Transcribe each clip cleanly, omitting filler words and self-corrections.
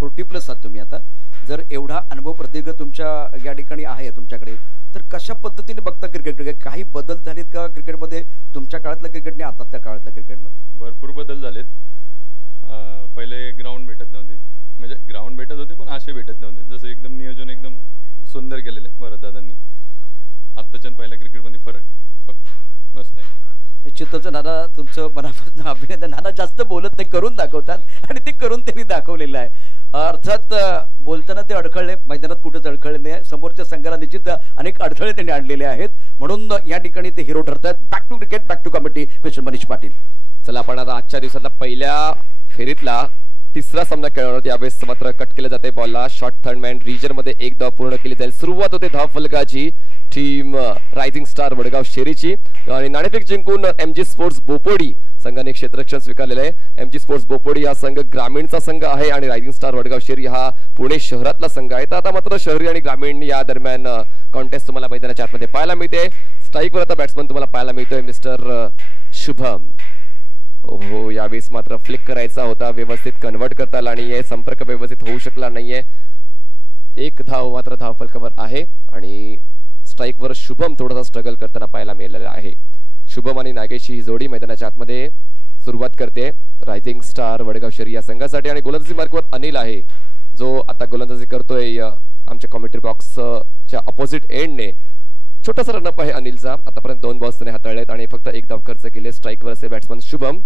40+ आहात तुम्ही आता. जर एवढा अनुभव प्रदीर्घ तुमच्या या ठिकाणी आहे तुमच्याकडे, तर कशा पद्धतीने बघता क्रिकेट? काही बदल झालेत का क्रिकेटमध्ये तुमच्या काळातल्या क्रिकेटने आताच्या काळातल्या क्रिकेटमध्ये? भरपूर बदल झालेत. पहिले ग्राउंड भेटत नव्हते, म्हणजे ग्राउंड भेटत होते पण असे भेटत नव्हते. जसं एकदम नियोजन एकदम सुंदर केलेलं आहे भरत दादांनी. आत्ताच्या पहिल्या क्रिकेटमध्ये फरक फक्त बस. नाही निश्चितच नाना, तुमचं मनापासून अभिनंदन. नाना जास्त बोलत नाही, करून दाखवतात आणि ते करून त्यांनी दाखवलेलं आहे. अर्थात बोलताना ते अडखळले, मैदानात कुठेच अडखळले नाही. समोरच्या संघाला निश्चित अनेक अडथळे त्यांनी आणलेले आहेत, म्हणून या ठिकाणी ते हिरो ठरतात. Back to cricket, back to committee, mister Manish Patil. चला आपण आता आजच्या दिवसातला पहिल्या फेरीतला तिसरा सामना खेळणार आहोत. यावेळेस मात्र कट केलं जाते बॉलला. शॉर्ट थर्ड मॅन रिजन मध्ये एक धाव पूर्ण केली जाईल. सुरुवात होते धाव फलकाची टीम रायझिंग स्टार वडगाव शेरीची आणि नाणेफेक जिंकून एमजी स्पोर्ट्स बोपोडी संघाने क्षेत्ररक्षण स्वीकारलेलं आहे. एमजी स्पोर्ट्स बोपोडी हा संघ ग्रामीणचा संघ आहे आणि रायझिंग स्टार वडगाव शेरी हा पुणे शहरातला संघ आहे. तर आता मात्र शहरी आणि ग्रामीण या दरम्यान कॉन्टेस्ट तुम्हाला मैदानाच्या आतमध्ये पाहायला मिळते. स्ट्राईकवर आता बॅट्समन तुम्हाला पाहायला मिळतोय मिस्टर शुभम. हो, यावेळेस मात्र फ्लिक करायचा होता, व्यवस्थित कन्वर्ट करता आला नाहीये, संपर्क व्यवस्थित होऊ शकला नाहीये. एक धाव मात्र धाव फलकावर आहे आणि स्ट्राईकवर शुभम थोडासा स्ट्रगल करताना पाहायला मिळालेला आहे. शुभम आणि नागेशची ही जोडी मैदानाच्या आतमध्ये सुरुवात करते रायझिंग स्टार वडगाव शहरी या संघासाठी आणि गोलंदाजी मार्कवर अनिल आहे जो आता गोलंदाजी करतोय. आमच्या कॉमेंट्री बॉक्सच्या अपोजिट एंडने छोटासा रनअप आहे अनिलचा. आतापर्यंत 2 बॉल्स त्याने हाताळलेत आणि फक्त एक धाव खर्च केले. स्ट्राईकवर असे बॅट्समन शुभम.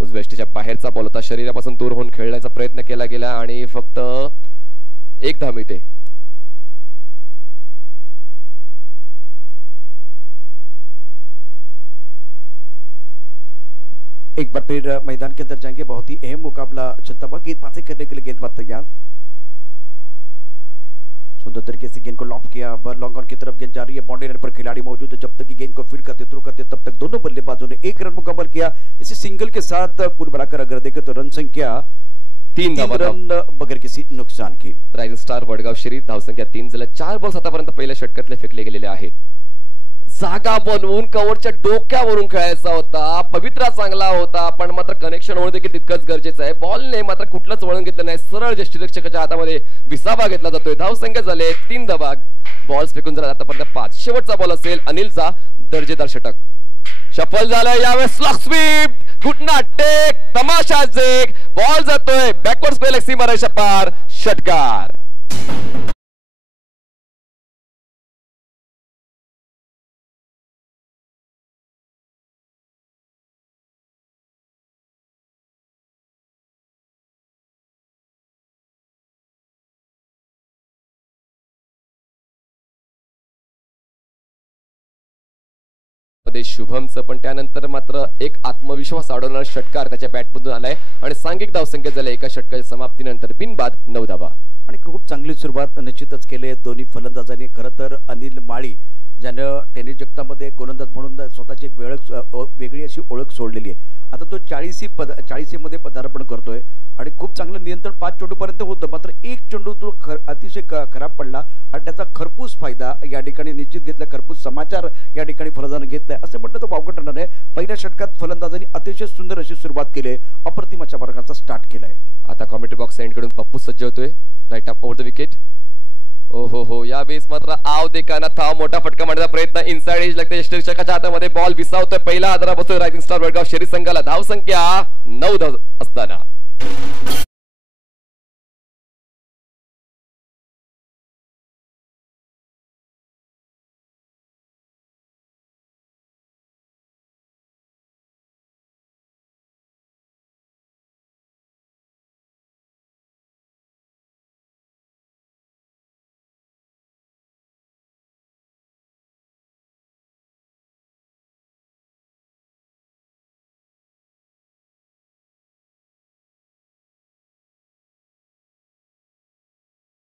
उजव्या यष्टीच्या बाहेरचा बॉल होता, शरीरापासून दूर होऊन खेळण्याचा प्रयत्न केला गेला आणि फक्त एक धाव मिळते. एक बार फिर मैदान के अंदर जाएंगे, बहुत ही अहम मुकाबला चलता हुआ। गेंदबाजी करने के लिए गेंदबाज तैयार, सुंदर तरीके से गेंद को लॉप किया, लॉन्ग ऑन की तरफ गेंद जा रही है, बाउंड्री लाइन पर खिलाड़ी मौजूद है। जब तक कि गेंद को फील्ड करते थ्रो करते तब तक दोनों बल्लेबाजों ने 1 रन मुकम्मल किया। इसी सिंगल के साथ कुल मिलाकर अगर देखें तो रन संख्या 3 रन बगैर किसी नुकसान की। रायझिंग स्टार वडगाव शहरी धाव संख्या 3 झाल्या। 4 बॉल्स आतापर्यंत पहिल्या षटकातले फेकले गेलेले आहेत। जागा बनवून कव्हरच्या डोक्यावरून खेळायचा होता, पवित्रा चांगला होता, पण मात्र कनेक्शन होणं देखील तितकंच गरजेचं आहे। बॉलने मात्र कुठलंच वळण घेतलं नाही, सरळ यष्टीरक्षकाच्या हातामध्ये विसावा घेतला जातोय। धाव संख्या झाले 3 धावा, बॉल्स फेकून झाला आतापर्यंत 5। शेवटचा बॉल असेल अनिलचा दर्जेदार षटक। सफल झालाय यावेळेस स्लॉग स्वीप, घुटना टेक, तमाशा जेक, बॉल जातोय बॅकवर्ड स्पेल सीमा रेषा पार, षटकार। शुभमचं पण त्यानंतर मात्र एक आत्मविश्वास वाढवणारा षटकार त्याच्या बॅटमधून आलाय आणि सांघिक धावसंख्या झाल्या एका षटकाच्या समाप्तीनंतर बिनबाद 9 धावा। आणि खूप चांगली सुरुवात निश्चितच केली आहे दोन्ही फलंदाजांनी। खरं तर अनिल माळी ज्यानं टेनिस जगतामध्ये गोलंदाज म्हणून स्वतःची एक वेगळी अशी ओळख सोडलेली आहे। आता तो 40 मध्ये पदार्पण करतोय आणि खूप चांगलं नियंत्रण 5 चेंडूपर्यंत होतं, मात्र एक चेंडू तो अतिशय खराब पडला आणि त्याचा खरपूस फायदा या ठिकाणी निश्चित घेतला, खरपूस समाचार या ठिकाणी फलंदाजाने घेतलाय असं म्हटलं तर वावगं ठरणार आहे। पहिल्या षटकात फलंदाजांनी अतिशय सुंदर अशी सुरुवात केली आहे, अप्रतिम अशा प्रकारचा स्टार्ट केलाय। आता कॉमेंट्री बॉक्स एंडकडून पप्पू सज्ज होतोय, right up over the wicket. हो यावेळेस मात्र आव देखाना थाव मोठा फटका मारण्याचा प्रयत्न, इनसाइड एज लागते यष्टीरक्षकाच्या हातामध्ये, बॉल विसावतोय, पहिला आधारा बसतोय रायझिंग स्टार वडगाव शहरी संघाला। धाव संख्या 9 धाव असताना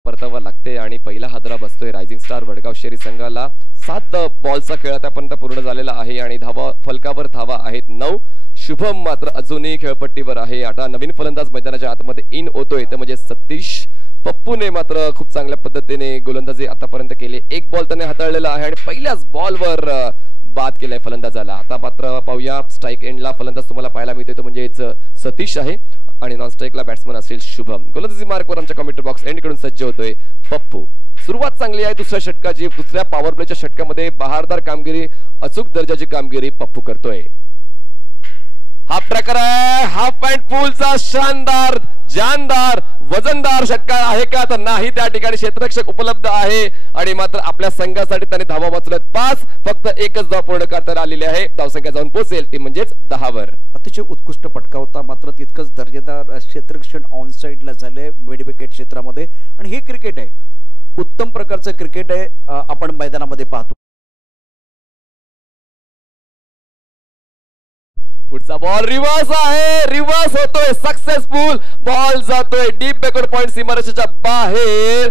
परतावा लागते आणि पहिला हादरा बसतोय रायझिंग स्टार वडगाव शहरी संघाला। 7 बॉलचा खेळ आतापर्यंत पूर्ण झालेला आहे आणि धावा फलकावर धावा आहेत 9। शुभम मात्र अजूनही खेळपट्टीवर आहे। आता नवीन फलंदाज मैदानाच्या आतमध्ये इन होतोय ते म्हणजे सतीश। पप्पूने मात्र खूप चांगल्या पद्धतीने गोलंदाजी आतापर्यंत केली, 1 बॉल त्याने हाताळलेला आहे आणि पहिल्याच बॉलवर बाद केलाय फलंदाजाला। आता मात्र पाहूया स्ट्राइक एंडला फलंदाज तुम्हाला पाहायला मिळते तो म्हणजे सतीश आहे। आणि नॉन स्ट्राईकला बॅट्समन असेल शुभम. गोलंदाजी मार्कवर आमच्या कमेंट्री बॉक्स एंड कडून सज्ज होतोय पप्पू. सुरुवात चांगली आहे दुसऱ्या षटकाची. दुसऱ्या पॉवर प्लेच्या षटकामध्ये बहारदार कामगिरी, अचूक दर्जाची कामगिरी पप्पू करतोय. हा प्रकार आहे हाफ अँड पूलचा शानदार जानदार वजनदार षटकार आहे का तर नाही. त्या ठिकाणी क्षेत्ररक्षक उपलब्ध आहे आणि मात्र आपल्या संघासाठी त्याने धावा वाचवल्यात 5. फक्त एकच धाव पूर्ण करता आलेली आहे. धावसंख्या जाऊन पोहोचेल ती म्हणजेच 10 वर. अतिशय उत्कृष्ट फटका होता. मात्र तितकंच दर्जेदार क्षेत्ररक्षण ऑन साइडला झालंय मिड विकेट क्षेत्रामध्ये आणि हे क्रिकेट आहे, उत्तम प्रकारचं क्रिकेट आहे. आपण मैदानामध्ये पाहतो. पुढचा बॉल रिव्हर्स आहे. रिव्हर्स होतोय. सक्सेसफुल बॉल जातोय डीप बॅकवर्ड पॉइंट सीमारेषेच्या बाहेर.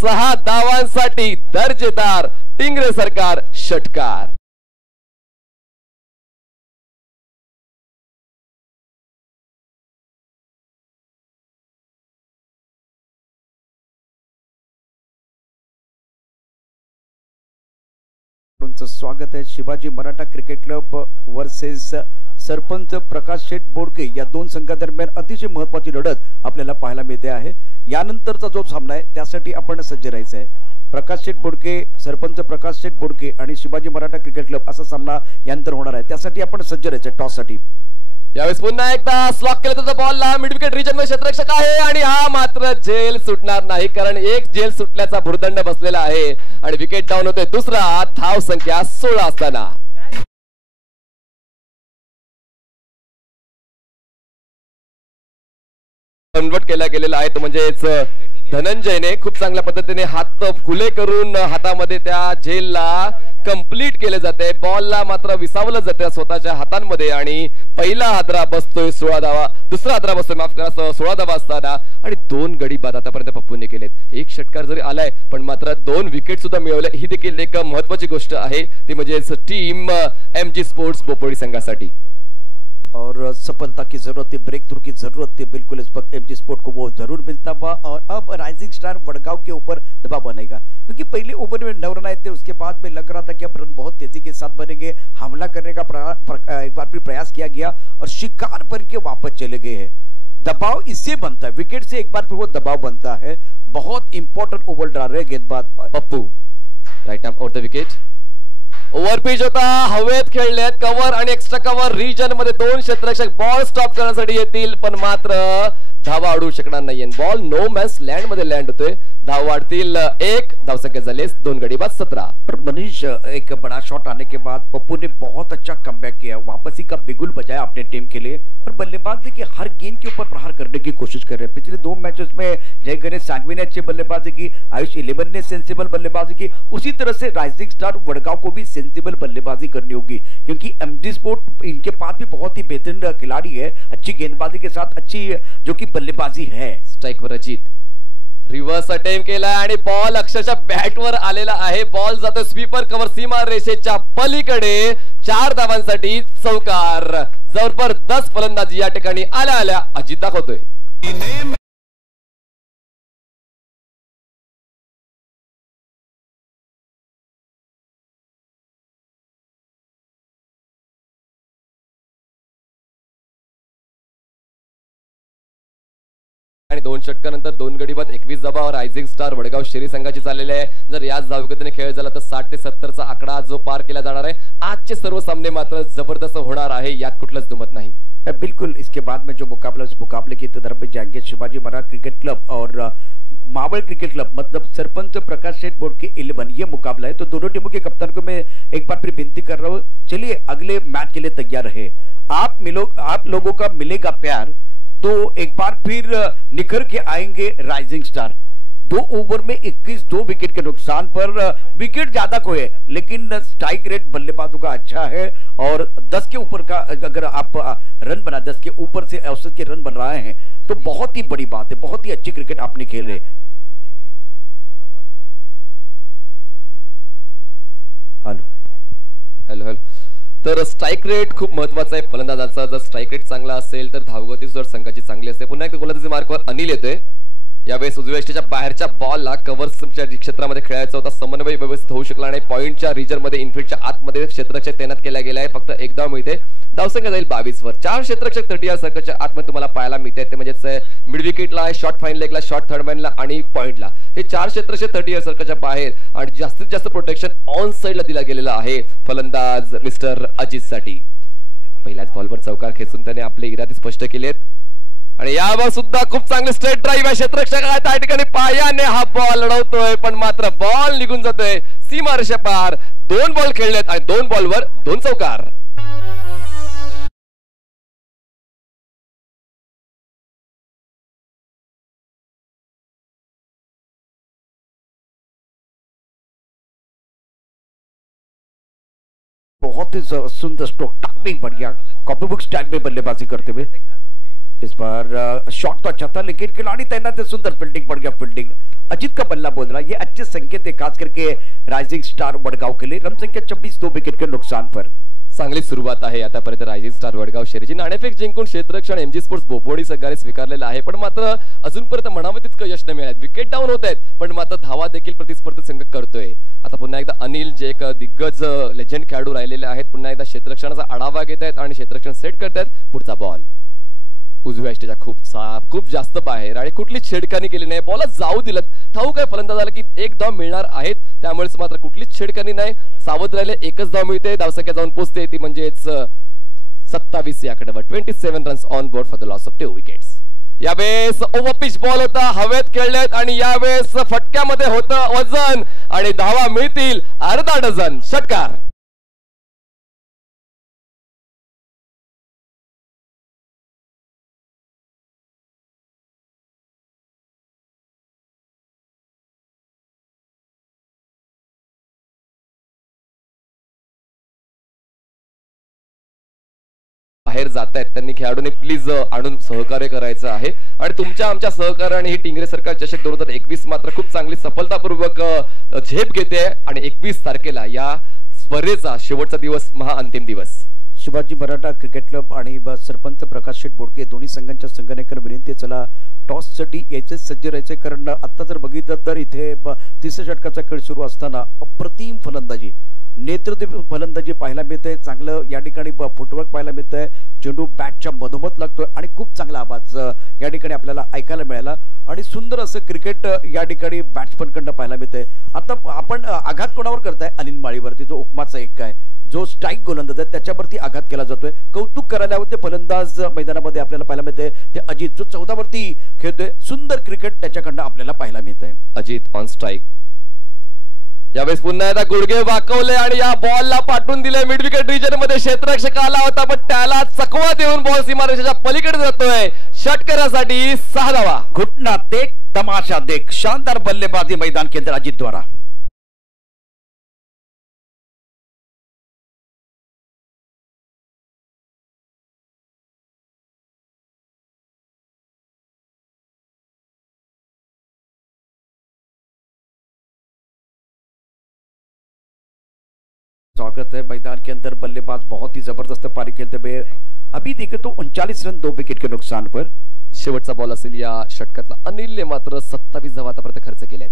6 धावांसाठी दर्जेदार टिंगरे सरकार षटकार. स्वागत आहे. Shivaji Maratha cricket club versus sarpanch Prakash Sheth Bodke या दोन संघादरम्यान अतिशय महत्त्वाची लढत आपल्याला पाहायला मिळते आहे. यानंतरचा जो सामना आहे त्यासाठी आपण सज्ज राहायचं आहे. प्रकाश शेठ बोडके, सरपंच प्रकाश शेठ बोडके आणि शिवाजी मराठा क्रिकेट क्लब असा सामना यानंतर होणार आहे. त्यासाठी आपण सज्ज राहायचं आहे टॉस साठी. यावेळेस पुन्हा एकदा स्लॉक केला जातो बॉलला. मिड विकेट रिजन मध्ये क्षेत्ररक्षक आहे आणि हा मात्र जेल सुटणार नाही कारण एक जेल सुटल्याचा भुर्दंड बसलेला आहे आणि विकेट डाऊन होते. दुसरा धाव संख्या 16 असताना कन्वर्ट केला गेलेला आहे तो म्हणजेच धनंजयने खूप चांगल्या पद्धतीने हात खुले करून हातामध्ये त्या जेलला कंप्लीट केले जाते. बॉलला मात्र विसावलं जाते स्वतःच्या हातांमध्ये आणि पहिला हादरा बसतोय 16 धावा. दुसरा हादरा बसतोय माफ करा 16 धावा असताना आणि 2 गडी बाद आतापर्यंत पप्पूने केलेत. एक षटकार जरी आलाय पण मात्र 2 विकेट सुद्धा मिळवले. ही देखील एक महत्वाची गोष्ट आहे ती म्हणजे टीम MG स्पोर्ट्स बोपोडी संघासाठी. और सफलता की जरूरत थी, ब्रेक थ्रू की जरूरत थी. बिल्कुल इस वक्त MG स्पोर्ट को वो जरूर मिलता हुआ. और अब राइजिंग स्टार वडगांव के ऊपर दबाव बनेगा क्योंकि पहले ओवर में 9 रन आए थे. उसके बाद में लग रहा था कि अब रन बहुत तेजी के साथ बनेंगे. हमला करने का एक बार फिर प्रयास किया गया और शिकार बन के वापस चले गए हैं. दबाव इससे बनता है, विकेट से एक बार फिर वो दबाव बनता है. बहुत इंपॉर्टेंट ओवर डाल रहे गेंदबाज Pappu. Right arm over the wicket. Over pitch होता, हवेत खेळलेत. कव्हर आणि एक्स्ट्रा कव्हर रिजन मध्ये 2 क्षेत्ररक्षक बॉल स्टॉप करण्यासाठी येतील पण मात्र धावा अडवू शकणार नाहीये. बॉल नो मॅन्स लँड मध्ये लँड होतोय. धाव वाढतील 1. धावसंख्या झाली 2 गडी बाद 17. पर मनीष एक बड़ा शॉट आने के बाद पप्पू ने बहुत अच्छा कमबैक किया. वापसी का बिगुल बजाया अपने टीम के लिए और बल्लेबाज देखिए हर गेंद के ऊपर प्रहार करने की कोशिश कर रहे हैं. पिछले 2 मैचेस में जय गणेश सांघवी ने अच्छी बल्लेबाजी की, आयुष 11 ने सेंसिबल बल्लेबाजी की. उसी तरह से राइजिंग स्टार वडगांव को भी सेंसिबल बल्लेबाजी करनी होगी क्योंकि MG स्पोर्ट इनके पास भी बहुत ही बेहतरीन खिलाड़ी है. अच्छी गेंदबाजी के साथ अच्छी जो कि बल्लेबाजी है. स्ट्राइक वर अजित. रिव्हर्स अटेम्प्ट केला आणि बॉल अक्षरशः बॅटवर आलेला आहे. बॉल जातो स्वीपर कव्हर सीमा रेषेच्या पलीकडे. 4 धावांसाठी चौकार. जबरदस्त फलंदाजी या ठिकाणी आल्या आल्या अजित दाखवतोय. आणि 2 षटकानंतर 2 गडी बाद 21 धावा रायझिंग स्टार वडगाव शहरी संघाची चाललेली आहे. जर याच धावगतीने खेळ झाला तर 60 ते 70 चा आकडा जो पार केला जाणार आहे. आजचे सर्व सामने मात्र जबरदस्त होणार आहे यात कुठलंच दुमत नाही. बिल्कुल. इसके बाद में जो मुकाबला, उस मुकाबले की तरफ में जाएंगे शिवाजी मराठा क्रिकेट क्लब और मावल क्रिकेट क्लब, मतलब सरपंच प्रकाश शेठ बोर्ड के 11. ये मुकाबला है. तो दोनों टीमों के कप्तान को मैं एक बार फिर विनती कर रहा हूँ, चलिए अगले मैच के लिए तैयार रहे. आप लोगों का मिलेगा प्यार तो एक बार फिर निखर के आएंगे राइजिंग स्टार. 2 ओवर में 21 2 विकेट के नुकसान पर विकेट ज्यादा को है लेकिन स्ट्राइक रेट बल्लेबाजों का अच्छा है और 10 के ऊपर का अगर आप रन बना 10 के ऊपर से औसत के रन बन रहे हैं तो बहुत ही बड़ी बात है. बहुत ही अच्छी क्रिकेट आपने खेले. Hello hello. तर स्ट्राइक रेट खूप महत्वाचा आहे फलंदाजाचा. जर स्ट्राइक रेट चांगला असेल तर धावगती सुद्धा संघाची चांगली असते. पुन्हा एकदा गोलंदाजी मार्कवर अनिल येतोय. यावेळेस उजव्या यष्टीच्या बाहेरच्या बॉलला कव्हर्सच्या क्षेत्रामध्ये खेळायचा होता, समन्वय व्यवस्थित होऊ शकला नाही. पॉइंटच्या रिजनमध्ये इनफिल्डच्या आतमध्ये क्षेत्ररक्षक तैनात केला गेला आहे. फक्त एक धाव मिळते. धावसंख्या जाईल 22 वर. 4 क्षेत्ररक्षक 30 यार्ड सर्कलच्या आतमध्ये तुम्हाला पाहायला मिळते. ते म्हणजेच मिड विकेटला आहे, शॉर्ट फाईन लेगला, शॉर्ट थर्ड मॅनला आणि पॉइंटला. हे 4 क्षेत्ररक्षक 30 यार्ड सर्कलच्या बाहेर आणि जास्तीत जास्त प्रोटेक्शन ऑन साइडला दिला गेलेला आहे फलंदाज मिस्टर अजित साठी. पहिल्याच बॉलवर चौकार खेचून त्याने आपले इरादे स्पष्ट केलेत आणि यावर सुद्धा खूप चांगले स्ट्रेट ड्राईव्ह आहे. क्षेत्ररक्षक त्या ठिकाणी पायाने हा बॉल लढवतोय, पण मात्र बॉल निघून जातोय सीमारेषे पार. 2 बॉल खेळलेत आणि 2 बॉलवर 2 चौकार. बहुत ही सुंदर स्ट्रोक, टाइमिंग बढ़िया, कॉपी बुक स्टाइल में बल्लेबाजी करते हुए इस बार शॉट तो अच्छा था लेकिन खिलाड़ी तैनात है, सुंदर फील्डिंग, बढ़िया फील्डिंग. अजीत का बल्ला बोल रहा है, ये अच्छे संकेत है खास करके राइजिंग स्टार वडगाव के लिए. रन संख्या 26, 2 विकेट के नुकसान पर. चांगली सुरुवात आहे आतापर्यंत रायझिंग स्टार वडगाव शहरीची. नाणेफेक जिंकून क्षेत्ररक्षण एमजी स्पोर्ट्स बोपोडी संघाने स्वीकारलेला आहे, पण मात्र अजूनपर्यंत म्हणावं तितकं यश नाही मिळालं. विकेट डाऊन होत आहेत, पण मात्र धावा देखील प्रतिस्पर्धी संघ करतोय. आता पुन्हा एकदा अनिल जे एक दिग्गज लेजंड खेळाडू राहिलेले आहेत, पुन्हा एकदा क्षेत्ररक्षणाचा आढावा घेत आहेत आणि क्षेत्ररक्षण सेट करतायत. पुढचा बॉल उजव्या यष्टीच्या खूप जास्त बाहेर आणि कुठलीच छेडखानी केली नाही. बॉल जाऊ दिलं. ठाऊक आहे फलंदाजाला की 1 धाव मिळणार आहेत, त्यामुळेच मात्र कुठलीच छेडखानी नाही. सावध राहिले, 1च धाव मिळते. धावसंख्या जाऊन पोहोचते ती म्हणजेच 27 या आकड्यावर. 27 runs on board for the loss of 2 विकेट्स. यावेळेस ओव्हर पिच बॉल होता, हवेत खेळलेत आणि यावेळेस फटक्यामध्ये होतं वजन आणि धावा मिळतील अर्धा डझन. षटकार. बाहेर जात आहेत त्यांनी खेळाडूने प्लीज आणून सहकार्य करायचं आहे आणि तुमच्या आमच्या सहकार्याने ही टिंगरे सरकार चषक 2021 मात्र खूप चांगली सफलतापूर्वक झेप घेते आणि 21 तारखेला या स्पर्धेचा शेवटचा दिवस, महाअंतिम दिवस. शिवाजी मराठा क्रिकेट क्लब आणि सरपंच प्रकाश शेठ बोडके दोन्ही संघांच्या संघटनेकडे विनंती, चला टॉस साठी यायचे सज्ज राहायचे. कारण आता जर बघितलं तर इथे 30 षटकाचा खेळ सुरू असताना अप्रतिम फलंदाजी, नेतृत्व फलंदाजी पाहायला मिळते. चांगलं या ठिकाणी फुटवर्क पाहायला मिळतंय. चेंडू बॅटच्या मधोमध लागतोय आणि खूप चांगला आवाज या ठिकाणी आपल्याला ऐकायला मिळाला आणि सुंदर असं क्रिकेट या ठिकाणी बॅट्समनकडनं पाहायला मिळतंय. आता आपण आघात कोणावर करताय? अनिल माळीवरती, जो उपमाचा एक आहे, जो स्ट्राईक गोलंदाज आहे त्याच्यावरती आघात केला जातोय. कौतुक करायला हवं ते फलंदाज मैदानामध्ये आपल्याला पाहायला मिळतंय. ते अजित जो 14 वरती खेळतोय, सुंदर क्रिकेट त्याच्याकडनं आपल्याला पाहायला मिळतंय. Ajit on strike. यावेळेस पुन्हा एकदा गुडघे वाकवले आणि या बॉलला पाठवून दिले मिड विकेट रिजन मध्ये. क्षेत्ररक्षक आला होता पण त्याला चकवा देऊन बॉल सीमारेषेच्या पलीकडे जातोय. षटकारासाठी 6 धावा. घुटना देख, तमाशा देख, शानदार बल्लेबाजी मैदान के अंदर अजित द्वारा. स्वागत है मैदान के अंदर. बल्लेबाज बहुत ही जबरदस्त पारी खेलते हुए अभी देखे तो 39 रन 2 विकेट के नुकसान पर. शेवटचा बॉल असेल या षटकातला. अनिलने मात्र 27 धावा आतापर्यंत खर्च केलेत.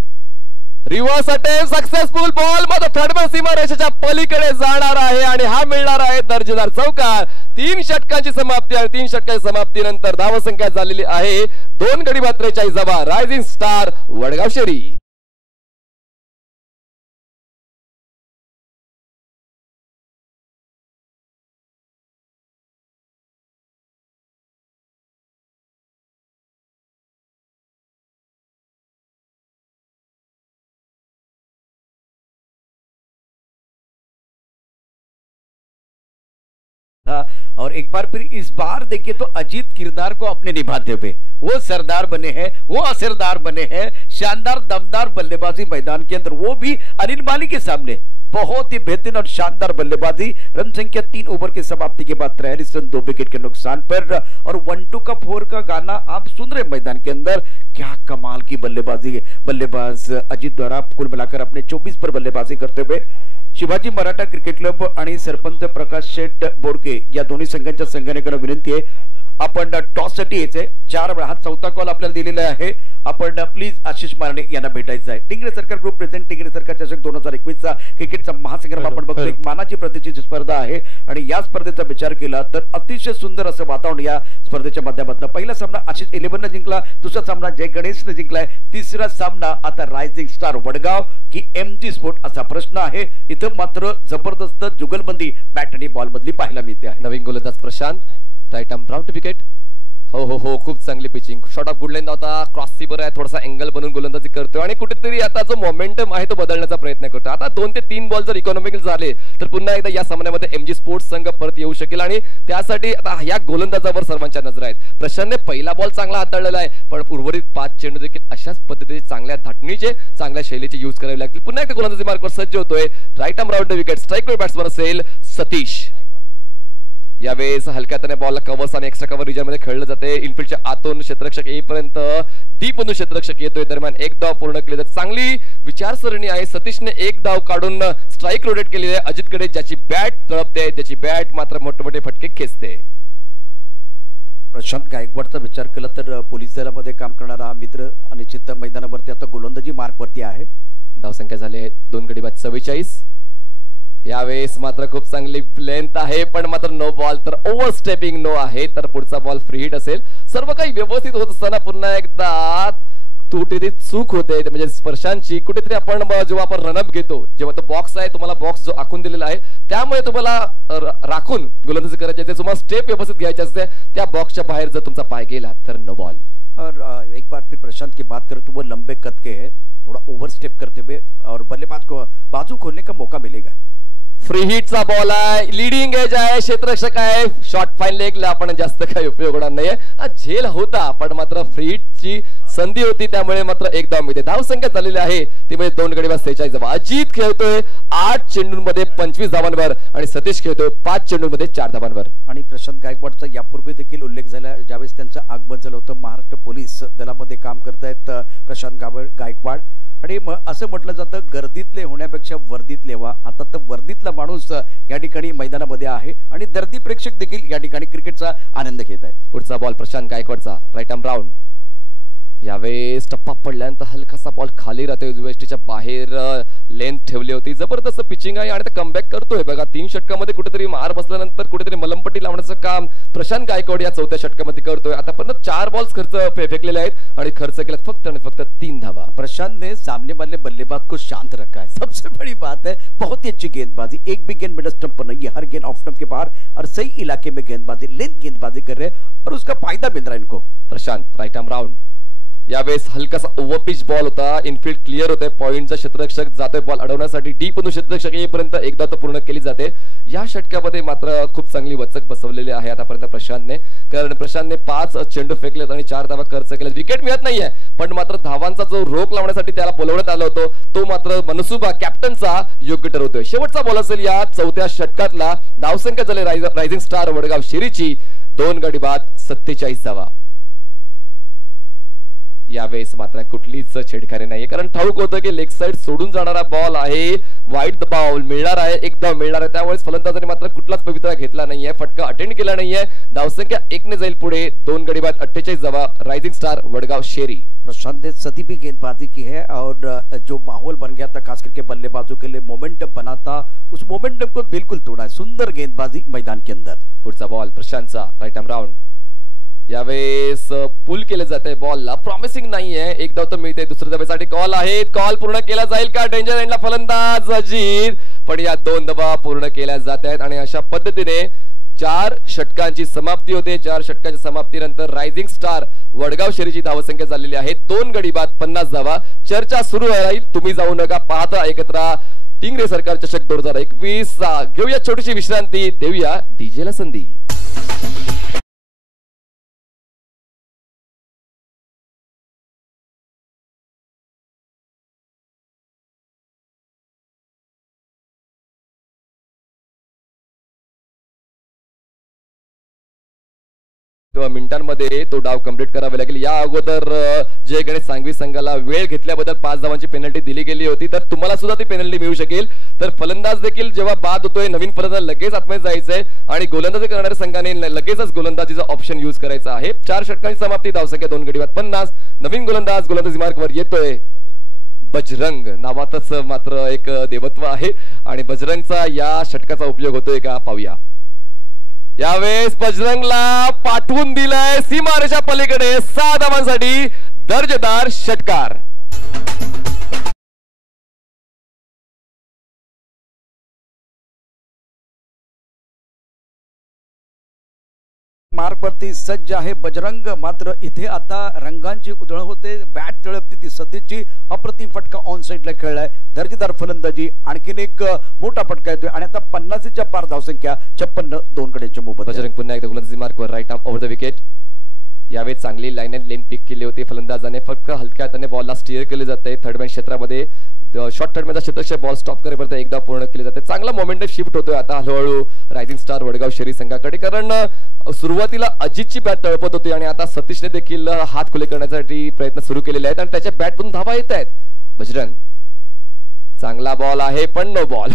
Reverse attempt successful. बॉल मात्र थर्डमॅन सीमारेषेच्या पलीकडे जाणार आहे आणि हा मिळणार आहे दर्जेदार चौकार. 3 षटकांची समाप्ती आणि 3 षटकांच्या समाप्तीनंतर धावसंख्या झालेली आहे 2 गडी 43 धावा. रायझिंग स्टार वडगाव शहरी. और एक बार फिर इस बार देखिए तो अजीत किरदार को अपने निभाते हुए वो सरदार बने हैं, वो असरदार बने हैं. शानदार दमदार बल्लेबाजी मैदान के अंदर, वो भी अनिल माली के सामने. बहुत ही बेहतरीन और शानदार बल्लेबाजी. रन संख्या 3 ओवर की समाप्ति के बाद 43 रन 2 विकेट के नुकसान पर. और 1-2 का 4 का गाना आप सुन रहे मैदान के अंदर. क्या कमाल की बल्लेबाजी. बल्लेबाज अजीत द्वारा कुल मिलाकर अपने 24 पर बल्लेबाजी करते हुए शिवाजी मराठा क्रिकेट क्लब आणि सरपंच प्रकाश शेठ बोडके या दोन्ही संघांच्या संघटनेकडे विनंती आहे, आपण टॉससाठी यायचंय 4 वेळा. हा चौथा कॉल आपल्याला दिलेला आहे. आपण प्लीज आशिष मारणे यांना भेटायचं आहे. टिंगरे सरकार ग्रुप प्रेझेंट टिंगरे सरकार चषक 2021चा क्रिकेटचा महासंग्राम आपण बघतो. एक मानाची प्रतिष्ठेची स्पर्धा आहे आणि या स्पर्धेचा विचार केला तर अतिशय सुंदर असं वातावरण या स्पर्धेच्या माध्यमातून. पहिला सामना आशिष 11 जिंकला, दुसरा सामना जय गणेशने जिंकलाय, तिसरा सामना आता रायझिंग स्टार वडगाव की MG स्पोर्ट असा प्रश्न आहे. इथं मात्र जबरदस्त जुगलबंदी बॅट आणि बॉल मधली पाहायला मिळते आहे. नवीन गोलंदाज प्रशांत, राईट आर्म राउंड विकेट. हो खूप चांगली pitching. Shot of good line होता, क्रॉस सीबर आहे, थोडासा अँगल बनवून गोलंदाजी करतोय आणि कुठेतरी आता जो मोमेंटम आहे तो बदलण्याचा प्रयत्न करतो. आता 2 ते 3 बॉल जर इकॉनॉमिकल झाले तर पुन्हा एकदा या सामन्यामध्ये MG स्पोर्ट्स संघ परत येऊ शकेल आणि त्यासाठी आता या गोलंदाजावर सर्वांच्या नजर आहेत. प्रशांतने पहिला बॉल चांगला हाताळलेला आहे, पण उर्वरित 5 चेंडू देखील अशाच पद्धतीने चांगल्या धाटणीचे, चांगल्या शैलीचे यूज करावे लागतील. पुन्हा एकदा गोलंदाजी मार्कवर सज्ज होतोय. Right arm round wicket. Strike batsman असेल सतीश. यावेळेस हलक्याने बॉलला कव्हर्स आणि एक्स्ट्रा कव्हर रिजन मध्ये खेळलं जाते. इनफिल्डच्या आतून क्षेत्ररक्षक येईपर्यंत डीप मधून क्षेत्ररक्षक येतोय. दरम्यान एक धाव पूर्ण केली जाते. चांगली विचारसरणी आहे. सतीशने एक धाव काढून स्ट्राईक रोटेट केली आहे. अजितकडे ज्याची बॅट तळपते, त्याची बॅट मात्र मोठे फटके खेचते. प्रशांत गायकवाडचा विचार केला तर पोलीस दलामध्ये काम करणारा मित्र आणि चित्त मैदानावरती आता गोलंदाजी मार्कवरती आहे. धावसंख्या झाली 2 गडी बाद 44. यावेळेस मात्र खूप चांगली लेंथ आहे, पण मात्र नो बॉल, तर ओव्हर स्टेपिंग नो आहे, तर पुढचा बॉल फ्री हिट असेल. सर्व काही व्यवस्थित होत असताना पुन्हा एकदा कुठेतरी चूक होते, म्हणजे स्पर्शांची. कुठेतरी आपण जेव्हा आपण रनअप घेतो, जेव्हा तो बॉक्स आहे, तुम्हाला बॉक्स जो आखून दिलेला आहे त्यामुळे तुम्हाला राखून गोलंदाजी करायची असते, तुम्हाला स्टेप व्यवस्थित घ्यायची असते. त्या बॉक्सच्या बाहेर जर तुमचा पाय गेला तर नो बॉल. और एक बार फिर प्रशांत की बात करें तो वो लंबे कद के हैं, थोड़ा ओवर स्टेप करते हुए और बल्लेबाज को बाजू खोलने का मौका मिलेगा. फ्री हिटचा बॉल आहे, लीडिंग एज आहे, क्षेत्ररक्षक आहे. शॉर्ट फाईन लेगला आपण जास्त काही उपयोग होणार नाहीये. झेल होता, पण मात्र फ्री हिटची संधी होती, त्यामुळे मात्र एक धाव मिळते. धावसंख्या झालेली आहे ती म्हणजे 2 गडी बाद 46 धावा. अजित खेळतोय 8 चेंडूंमध्ये 25 धावांवर आणि सतीश खेळतोय 5 चेंडूंमध्ये 4 धावांवर. आणि प्रशांत गायकवाडचा यापूर्वी देखील उल्लेख झाला, ज्यावेळेस त्यांचं आगमन झालं होतं महाराष्ट्र पोलीस दलामध्ये काम करतायत प्रशांत गायकवाड. आणि असं म्हटलं जातं गर्दीतले होण्यापेक्षा वर्दीतले व्हा. आता तर वर्दीतला माणूस या ठिकाणी मैदानामध्ये आहे आणि दर्दी प्रेक्षक देखील या ठिकाणी क्रिकेटचा आनंद घेत आहेत. पुढचा बॉल प्रशांत गायकवाडचा, राईट आर्म राउंड. यावेळेस टप्पा पडल्यानंतर हलकासा बॉल खाली राहतोय, उजव्या बाहेर लेंथ ठेवली होती. जबरदस्त पिचिंग आहे आणि कमबॅक करतोय बघा. 3 षटकामध्ये कुठेतरी मार बसल्यानंतर कुठेतरी मलमपट्टी लावण्याचं काम प्रशांत गायकवाड या 4थ्या षटकामध्ये करतोय. आतापर्यंत 4 बॉल्स फेकलेले आहेत आणि खर्च केला फक्त आणि फक्त 3 धावा. प्रशांत ने सामने वाले बल्लेबाज को शांत रखा है, सबसे बड़ी बात है. बहुत ही अच्छी गेंदबाजी, एक भी गेंद मिडल स्टंप पर नहीं है, हर गेंद ऑफ स्टंप के बाहर और सही इलाके में गेंदबाजी, लेंथ गेंदबाजी कर रहे हैं और उसका फायदा मिल रहा है इनको. प्रशांत, राईट आर्म राउंड. यावेळेस हलकासा ओव्हरपिच बॉल होता, इनफिल्ड क्लिअर होते, पॉइंटचा क्षेत्ररक्षक जातोय बॉल अडवण्यासाठी. डीप मधून क्षेत्ररक्षक येईपर्यंत एकदा तो पूर्ण केली जाते. या षटकामध्ये मात्र खूप चांगली वचक बसवलेली आहे आतापर्यंत प्रशांतने, कारण प्रशांतने 5 चेंडू फेकलेत आणि 4 धावा खर्च केल्यात. विकेट मिळत नाहीये, पण मात्र धावांचा जो रोख लावण्यासाठी त्याला बोलवण्यात आलं होतं तो मात्र मनसुबा कॅप्टनचा योग्य ठरवतोय. शेवटचा बॉल असेल या 4थ्या षटकातला. धावसंख्या झाली रायझिंग स्टार वडगाव शेरीची 2 गडी बाद 47 धावा. यावेळेस मात्र कुठलीच छेडखानी नाहीये, कारण ठाऊक होतं की लेग साइड सोडून जाणारा बॉल आहे, वाईड बॉल मिळणार आहे, एकदा मिळणार आहे. त्यामुळे फलंदाजाने मात्र कुठलाच पवित्रा घेतला नाहीये, फटका अटेंड केला नाहीये. धावसंख्या 1 ने जाईल पुढे. 2 गडी बाद 48 धावा. रायझिंग स्टार वडगाव शेरी. प्रशांत ने सदी भी गेंदबाजी की है और जो माहौल बन गया था खास करके बल्लेबाजों के लिए, मोमेंटम बना था, उस मोमेंटम को बिल्कुल तोड़ा है. सुंदर गेंदबाजी मैदान के अंदर. पुढचा बॉल प्रशांतचा, राईट आर्म राउंड. यावेळेस पुल केले जाते बॉलला, प्रॉमिसिंग नाहीये. एक धाव तर मिळते. दुसऱ्या धावेसाठी कॉल आहे, कॉल पूर्ण केला जाईल का? डेंजर एंडला फलंदाज अजित, पण या 2 धावा पूर्ण केल्या जात आहेत आणि अशा पद्धतीने 4 षटकांची समाप्ती होते. 4 षटकांच्या समाप्तीनंतर रायझिंग स्टार वडगाव शहरीची धावसंख्या झालेली आहे 2 गडी बाद 50 धावा. चर्चा सुरू राहील, तुम्ही जाऊ नका, पाहता एकत्र टिंगरे सरकार चषक 2021. घेऊया छोटीशी विश्रांती, देऊया डीजेला संधी. मिनिटांमध्ये तो डाव कंप्लीट करावा लागेल. या अगोदर जय गणेश सांगवी संघाला वेळ घेतल्याबद्दल 5 धावांची पेनल्टी दिली गेली होती, तर तुम्हाला सुद्धा ती पेनल्टी मिळू शकेल. तर फलंदाज देखील जेव्हा बाद होतोय, नवीन फलंदाज लगेच आतमध्ये जायचंय आणि गोलंदाजी करणाऱ्या संघाने लगेचच गोलंदाजीचा ऑप्शन यूज करायचा आहे. 4 षटकांची समाप्ती, धावसंख्या 2 गडी बाद 50. नवीन गोलंदाज गोलंदाजी मार्कवर येतोय. बजरंग नावातच मात्र एक देवत्व आहे आणि बजरंगचा या षटकाचा उपयोग होतोय का पाहूया. यावेळेस बजरंगला पाठवून दिलंय सीमारेषा पलीकडे 6 धावांसाठी दर्जेदार षटकार. मार्कवरती सज्ज आहे बजरंग. मात्र इथे आता रंगांची उधळण होते, बॅट तळपती ती सध्याची. अप्रतिम फटका ऑन साइडला खेळलाय, दर्जेदार फलंदाजी. आणखीन एक मोठा फटका येतोय आणि आता 50च्या पार धावसंख्या 56, 2 गड्यांच्या मोबदल्यात. बजरंग पुन्हा एकदा गोलंदाजी मार्कवर, right arm over the wicket. यावेळी चांगली लाईन अँड लेन पिक केली होती फलंदाजाने. फक्त हलक्या हाताने बॉलला स्टीअर केले जाते. थर्डमॅन क्षेत्रामध्ये शॉर्ट थर्डमॅनचा क्षेत्रक्षक बॉल स्टॉप करेपर्यंत एकदा पूर्ण केले जाते. चांगला मोमेंटम शिफ्ट होतोय आता हळूहळू रायझिंग स्टार वडगाव शहरी संघाकडे, कारण सुरुवातीला अजितची बॅट तळपत होती आणि आता सतीशने देखील हात खुले करण्यासाठी प्रयत्न सुरू केलेले आहेत आणि त्याच्या बॅटमधून धावा येत आहेत. बजरंग चांगला बॉल आहे पण नो बॉल.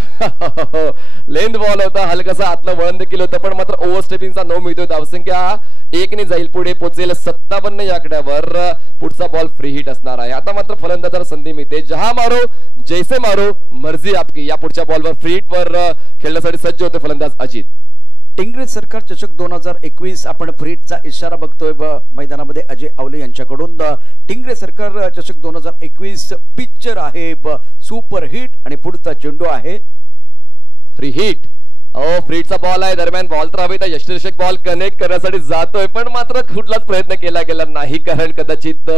लेंथ बॉल होता, हलकासा आतलं वळण देखील होतं, पण मात्र ओव्हरस्टेपिंगचा नो मिळतोय. धावसंख्या 1 ने जाईल, पुढे पोहोचेल 57 या आकड्यावर. पुढचा बॉल फ्री हिट असणार आहे. आता मात्र फलंदाजाला संधी मिळते. जहा मारो जैसे मारो मर्जी आपकी. या पुढच्या बॉलवर फ्री हिट वर खेळण्यासाठी सज्ज होते फलंदाज अजित. टिंगरे सरकार चषक 2021 आपण फ्रीटचा इशारा बघतोय मैदानामध्ये अजय आवले यांच्याकडून. टिंगरे सरकार चषक 2021 पिक्चर आहे सुपर हिट आणि पुढचा चेंडू आहे फ्री हिट. फ्रीटचा बॉल आहे, दरम्यान बॉल तर हवे, तर यष्टीरक्षक बॉल कनेक्ट करण्यासाठी जातोय पण मात्र कुठलाच प्रयत्न केला गेला नाही, कारण कदाचित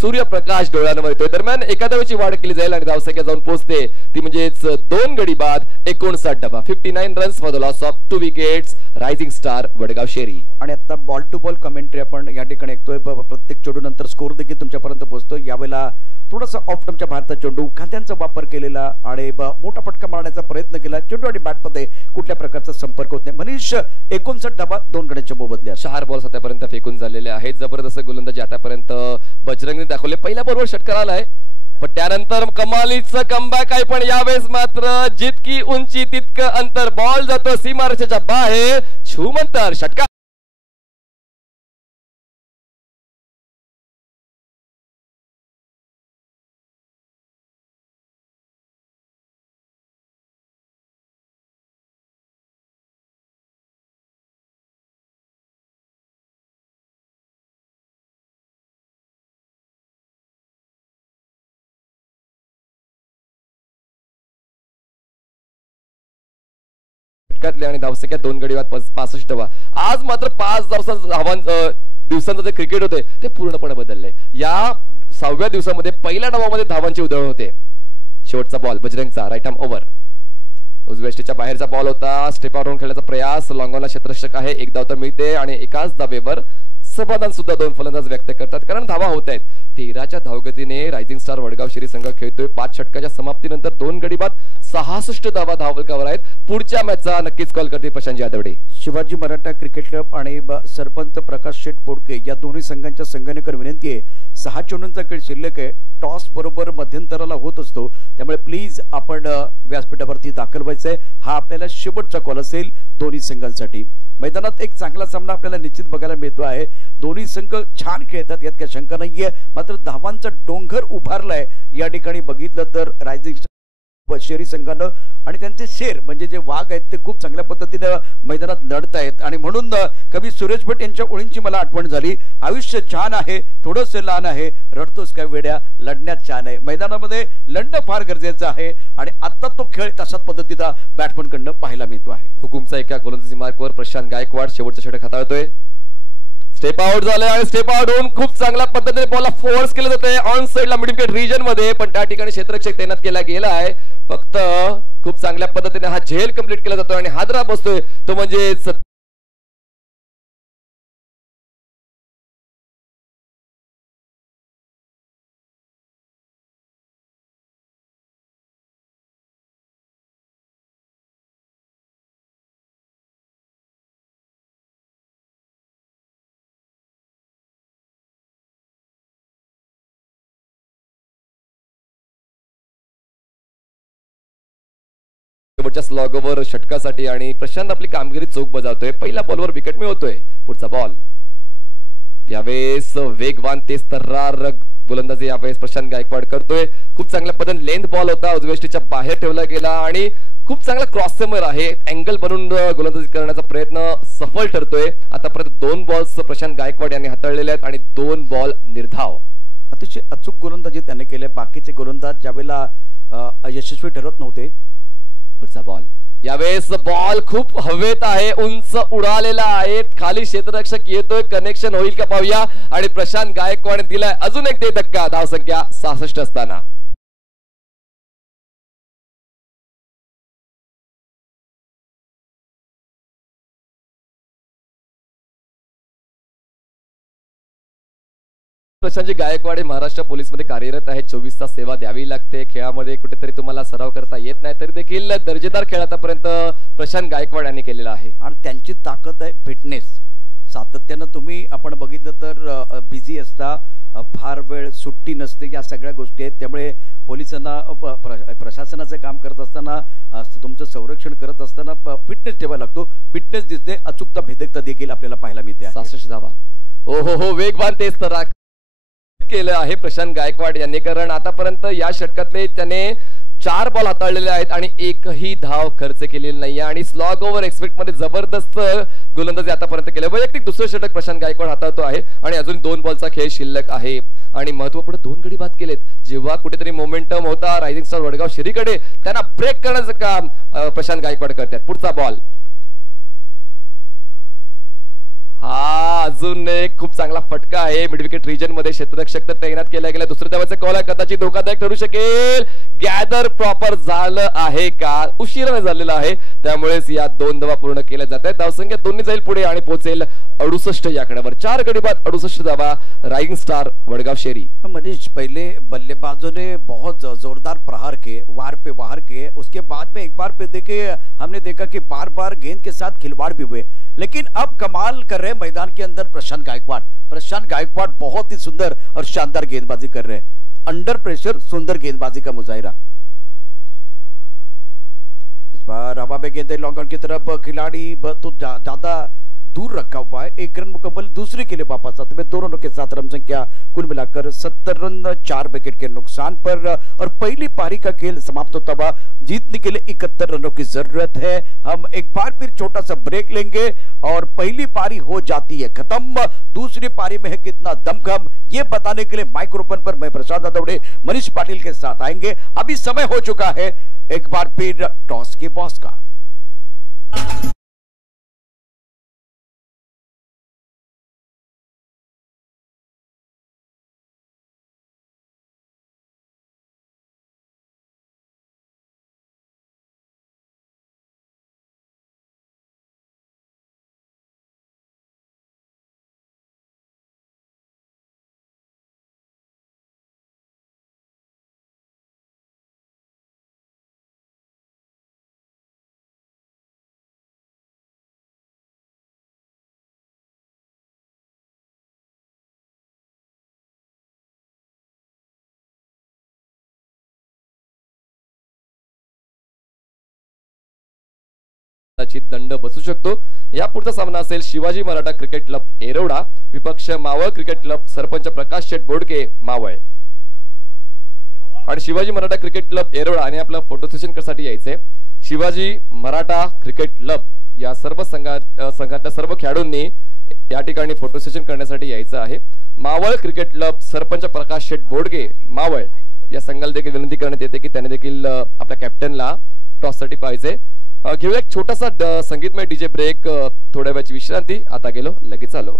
सूर्यप्रकाश डोळ्यांवर येतोय. दरम्यान एखाद्या वेळची वाढ केली जाईल आणि धावसंख्या जाऊन पोहोचते ती म्हणजेच 2 गडी बाद 59 डबा. 59 runs for the loss of 2 wickets rising star Wadgaon Sheri. आणि आता बॉल टू बॉल कमेंट्री आपण या ठिकाणी ऐकतोय. प्रत्येक चेंडू नंतर स्कोर देखील तुमच्यापर्यंत पोहोचतोय. यावेळेला थोडासा ऑफ टर्मच्या भारतात चेंडू खांद्यांचा वापर केलेला आणि मोठा फटका मारण्याचा प्रयत्न केला. चेंडू आणि बॅटमध्ये कुठल्या प्रकारचा संपर्क होत नाही. मनीष 59 डबा 2 गड्यांच्या मोबदल्यात. 4 बॉल्स आतापर्यंत फेकून झालेले आहेत. जबरदस्त गोलंदाजी आतापर्यंत बजरंगने दाखवले. पहिल्या बरोबर षटकार आलाय पण त्यानंतर कमालीचं कमबॅक आहे, पण यावेळेस मात्र जितकी उंची तितकं अंतर. बॉल जातो सीमारेषेच्या बाहेर, छूमंतर षटकार. आणि धावसंख्या 2 गडी बाद 65 डबा. आज मात्र 5 दिवसांचं जे क्रिकेट होते ते पूर्णपणे बदलले. या 6व्या दिवसामध्ये पहिल्या डावामध्ये धावांची उधळण होते. शेवटचा बॉल बजरंगचा, राईट आर्म ओव्हर. उजव्या स्टेजच्या बाहेरचा बॉल होता. स्टेप आउट होऊन खेळण्याचा प्रयास. लॉंगॉनला क्षेत्ररक्षक आहे, एक धाव तर मिळते आणि एकाच धावेवर समाधान सुद्धा 2 फलंदाज व्यक्त करतात, कारण धावा होत आहेत. 13च्या धावगतीने रायझिंग स्टार वडगाव शहरी संघ खेळतोय. 5 षटकाच्या समाप्तीनंतर 2 गडी बाद 66 धावा धावफलकावर आहेत. पुढच्या मॅचचा नक्कीच कॉल करते प्रशांत यादवडे. शिवाजी मराठा क्रिकेट क्लब आणि सरपंच प्रकाश शेठ बोडके या दोन्ही संघांच्या संघानेकर विनंती आहे. 6 चेंडूंचा खेळ शिल्लक आहे. टॉस बरोबर मध्यंतराला होत असतो, त्यामुळे प्लीज आपण व्यासपीठावरती दाखल व्हायचंय. हा आपल्याला शेवटचा कॉल असेल दोन्ही संघांसाठी. मैदानात एक चांगला सामना आपल्याला निश्चित बघायला मिळतो आहे. दोन्ही संघ छान खेळतात, यात काही शंका नाहीये. मात्र धावांचा डोंगर उभारलाय या ठिकाणी बघितलं तर रायझिंग शहरी संघानं, आणि त्यांचे शेर म्हणजे जे वाघ आहेत ते खूप चांगल्या पद्धतीने मैदानात लढत आहेत. आणि म्हणून कवी सुरेश भट यांच्या ओळींची मला आठवण झाली. आयुष्य छान आहे, थोडंसं लहान आहे, रडतोस काय वेड्या, लढण्यात छान आहे. मैदानामध्ये लढणं फार गरजेचं आहे आणि आता तो खेळ तशाच पद्धतीचा बॅट्समन कडनं पाहायला मिळतो आहे. हुकुमचा एका गोलंदाजी मार्कवर प्रशांत गायकवाड शेवटचा षटक हाताळतोय. स्टेप आउट झाले आणि स्टेप आउट होऊन खूप चांगल्या पद्धतीने बॉलला फोर्स केलं जाते ऑन साइडला मिड विकेट रिजन मध्ये, पण त्या ठिकाणी क्षेत्ररक्षक तैनात केला गेला आहे. फक्त खूप चांगल्या पद्धतीने हा झेल कंप्लीट केला जातो आणि हादरा बसतोय तो म्हणजे शेवटच्या स्लॉगवर षटकासाठी आणि प्रशांत आपली कामगिरी चोख बजावतोय. पहिल्या बॉलवर विकेट मिळवतोय. पुढचा बॉल यावेळेस वेगवान तेज तर्रार गोलंदाजी यावेळेस प्रशांत गायकवाड करतोय. खूप चांगल्या पद्धतीने लेंथ बॉल होता, उजव्या बाहेर ठेवला गेला आणि खूप चांगला क्रॉससेमर आहे. अँगल बनवून गोलंदाजी करण्याचा प्रयत्न सफल ठरतोय. आतापर्यंत 2 बॉल्स प्रशांत गायकवाड यांनी हाताळलेले आहेत आणि 2 बॉल निर्धाव. अतिशय अचूक गोलंदाजी त्याने केले. बाकीचे गोलंदाज ज्यावेळेला यशस्वी ठरत नव्हते. पुढचा बॉल यावेळेस बॉल खूप हवेत आहे, उंच उडालेला आहे. खाली क्षेत्ररक्षक येतोय, कनेक्शन होईल का पाहूया. आणि प्रशांत गायकवाड दिलाय अजून एक धक्का. धावसंख्या 66 असताना प्रशांतजी गायकवाड हे महाराष्ट्र पोलीसमध्ये कार्यरत आहेत. 24 तास सेवा द्यावी लागते. खेळामध्ये कुठेतरी तुम्हाला सराव करता येत नाही तरी देखील दर्जेदार खेळ आतापर्यंत प्रशांत गायकवाड यांनी केलेला आहे. आणि त्यांची ताकद आहे फिटनेस. सातत्यानं तुम्ही आपण बघितलं तर बिझी असता, फार वेळ सुट्टी नसते, या सगळ्या गोष्टी आहेत. त्यामुळे पोलिसांना प्रशासनाचं काम करत असताना तुमचं संरक्षण करत असताना फिटनेस ठेवायला लागतो. फिटनेस दिसते, अचूकता भेदकता देखील आपल्याला पाहायला मिळते. 66 धावा. हो वेगवान तेज तर्रार केलं आहे प्रशांत गायकवाड यांनी, कारण आतापर्यंत या षटकातले त्याने 4 बॉल हाताळलेले आहेत आणि एकही धाव खर्च केलेली नाहीये. आणि स्लॉग ओव्हर एक्सपेक्ट मध्ये जबरदस्त गोलंदाजी आतापर्यंत केले. वैयक्तिक दुसरं षटक प्रशांत गायकवाड हाताळतो आहे आणि अजून 2 बॉलचा खेळ शिल्लक आहे. आणि महत्वपूर्ण 2 गडी बाद केलेत. जेव्हा कुठेतरी मोमेंटम होता रायझिंग स्टार वडगाव शेरीकडे, त्यांना ब्रेक करण्याचं काम प्रशांत गायकवाड करतात. पुढचा बॉल हा अजून एक खूप चांगला फटका आहे. मिड विकेट रिजन मध्ये क्षेत्ररक्षक तर तैनात केला गेला. दुसऱ्या धावाचा कॉल आहे, कदाचित धोकादायक ठरू शकेल. गॅदर प्रॉपर झालं आहे का? उशिराने झालेला आहे, त्यामुळेच या 2 धावा पूर्ण केल्या जात आहेत. धावसंख्या दोन्ही जाईल पुढे आणि पोहोचेल 68 या आकड्यावर. 4 गडी बाद 68 धावा रायझिंग स्टार वडगाव शेरी. मनीष, पहले बल्लेबाजों ने बहुत जोरदार प्रहार किए, वार पे वार किए. उसके बाद में एक बार पे देखिए हमने देखा कि बार बार गेंद के साथ खिलवाड़ भी हुए. लेकिन अब कमाल कर रहे हैं मैदान के अंदर प्रशांत गायकवाड़. प्रशांत गायकवाड़ बहुत ही सुंदर और शानदार गेंदबाजी कर रहे हैं. अंडर प्रेशर सुंदर गेंदबाजी का मुजाहिरा. इस बार हवा में गेंदे लॉन्ग ऑन की तरफ, खिलाड़ी तो ज्यादा दूर रखा हुआ है. 1 रन मुकम्मल, दूसरे के लिए वापस आते हुए 2 रनों के साथ रन संख्या कुल मिलाकर 70 रन 4 विकेट के नुकसान पर. और पहली पारी का खेल समाप्त होता हुआ. जीतने के लिए 71 रनों की जरूरत है. हम एक बार फिर छोटा सा ब्रेक लेंगे और पहली पारी हो जाती है खत्म. दूसरी पारी में है कितना दमखम, ये बताने के लिए माइक्रोफोन पर मैं प्रसाद नादवड़े मनीष पाटिल के साथ आएंगे. अभी समय हो चुका है एक बार फिर टॉस के बॉस का. दंड बसू शकतो. यापुढचा सामना असेल शिवाजी मराठा क्रिकेट क्लब एरोडा विपक्ष मावळ क्रिकेट क्लब सरपंच प्रकाश शेठ बोडके मावळ. आणि शिवाजी मराठा क्रिकेट क्लब एरोडा आणि आपलं फोटो सेशन करण्यासाठी यायचंय. शिवाजी मराठा क्रिकेट क्लब या सर्व संघातल्या सर्व खेळाडूंनी या ठिकाणी फोटो सेशन करण्यासाठी यायचं आहे. मावळ क्रिकेट क्लब सरपंच प्रकाश शेठ बोडके मावळ या संघाला देखील विनंती करण्यात येते की त्याने देखील आपल्या कॅप्टनला टॉस साठी पाहिजे. घेऊया एक छोटासा संगीतमय डीजे ब्रेक, थोड्या वेळची विश्रांती. आता गेलो लगेच आलो.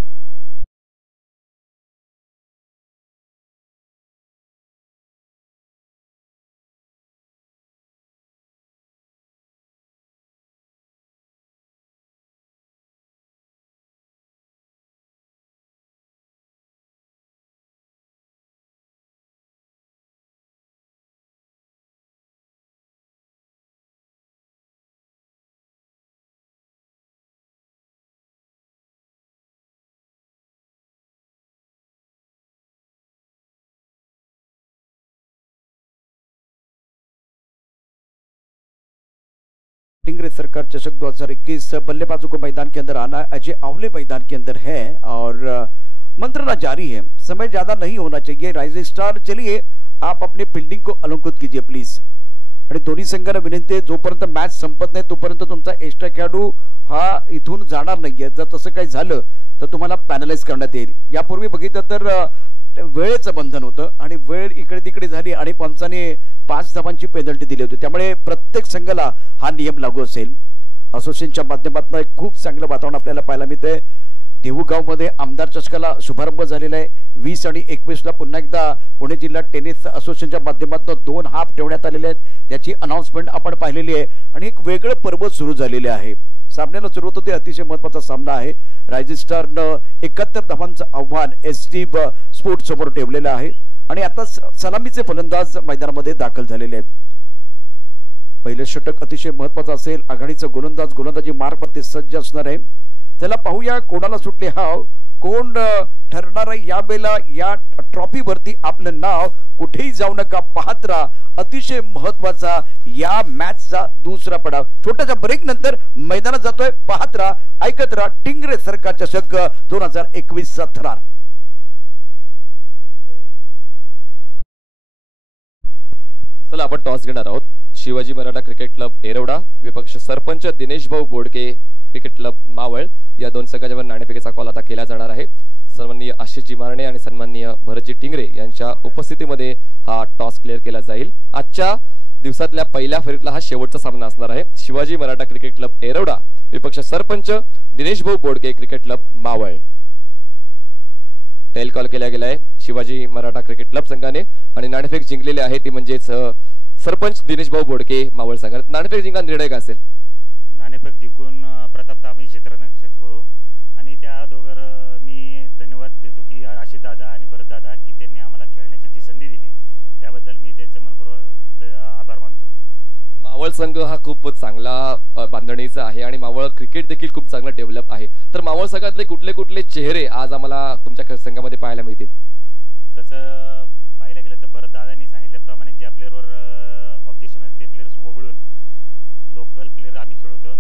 टिंगरे सरकार चषक 2021 बल्लेबाजों को मैदान के अंदर आना, अजय आवले मैदान के अंदर है और मंत्रणा जारी है, समय ज्यादा नहीं होना चाहिए। राइजिंग स्टार चलिए आप अपने फील्डिंग को अलंकृत कीजिए प्लीज। आणि दोन्ही संघांना विनंती आहे, जोपर्यंत मॅच संपत नाही तोपर्यंत तुमचा एक्स्ट्रा खेळाडू हा इथून जाणार नाहीये। जर तसं काही झालं तर तुम्हाला पॅनलाइज करण्यात येईल। यापूर्वी बघितलं तर वेळेचं बंधन होतं आणि वेळ इकडे तिकडे झाली आणि पंचाने 5 धावांची पेनल्टी दिली होती, त्यामुळे प्रत्येक संघाला हा नियम लागू असेल। असोसिएशनच्या माध्यमातून एक खूप चांगलं वातावरण आपल्याला पाहायला मिळतंय। देऊगावमध्ये आमदार चषकाला शुभारंभ झालेला आहे। 20 आणि 21 ला पुन्हा एकदा पुणे जिल्हा टेनिस असोसिएशनच्या माध्यमातून 2 हाफ ठेवण्यात आलेले आहेत, त्याची अनाउन्समेंट आपण पाहिलेली आहे आणि एक वेगळं पर्व सुरू झालेले आहे। सामन्याला सुरुवात होते, अतिशय महत्त्वाचा सामना आहे। रायझिंग स्टारनं 71 धावांचं आव्हान एसटी स्पोर्ट्स समोर ठेवलेलं आहे आणि आता सलामीचे फलंदाज मैदानामध्ये दाखल झालेले आहेत। पहिले षटक अतिशय महत्त्वाचं असेल। आघाडीचा गोलंदाज गोलंदाजी मार्गमध्ये सज्ज असणार आहे। त्याला पाहूया कोणाला सुटले हाव, कोण ठरणार आहे यावेळेला या ट्रॉफीवरती आपलं नाव। कुठेही जाऊ नका, पाहत राहा, अतिशय महत्त्वाचा या मॅचचा दुसरा पडाव। छोट्याशा ब्रेक नंतर मैदानात जातोय, पाहत राहा, ऐकत राहा, टिंगरे सरकार चषक 2021 चा थरार। चला आपण टॉस घेणार आहोत। शिवाजी मराठा क्रिकेट क्लब एरवडा विपक्ष सरपंच दिनेश भाऊ बोडके क्रिकेट क्लब मावळ या दोन संघांच्या नाणेफेकीचा कॉल आता केला जाणार आहे। सन्माननीय आशिषजी मारणे आणि सन्माननीय भरतजी टिंगरे यांच्या उपस्थितीमध्ये हा टॉस क्लिअर केला जाईल। आजच्या दिवसातल्या पहिल्या फेरीतला हा शेवटचा सामना असणार आहे। शिवाजी मराठा क्रिकेट क्लब एरवडा विपक्ष sarpanch Dinesh Bhau Bodke cricket club Maval. Tail call केला गेलाय शिवाजी मराठा क्रिकेट क्लब संघाने आणि नाणेफेक जिंकलेली आहे ती म्हणजेच सरपंच दिनेश भाऊ बोडके मावळ संघाने। नाणेफेक जिंकण्याचा निर्णय काय असेल? नाणेफेक जिंकून प्रथमतः आम्ही क्षेत्ररक्षक करू आणि त्या दोघर मी धन्यवाद देतो की आशिष दादा आणि भरत दादा की त्यांनी आम्हाला खेळण्याची जी संधी दिली त्याबद्दल मी त्यांचं मनपूर्वक आभार मानतो। मावळ संघ हा खूप चांगला बांधणीचा आहे आणि मावळ क्रिकेट देखील खूप चांगलं डेव्हलप आहे। तर मावळ संघातले कुठले कुठले चेहरे आज आम्हाला तुमच्या संघामध्ये पाहायला मिळतील? तसं पाहायला गेलं तर भरत दादांनी सांगितल्याप्रमाणे ज्या प्लेअरवर ऑब्जेक्शन होते ते प्लेयर्स वगळून लोकल प्लेयर आम्ही खेळतो,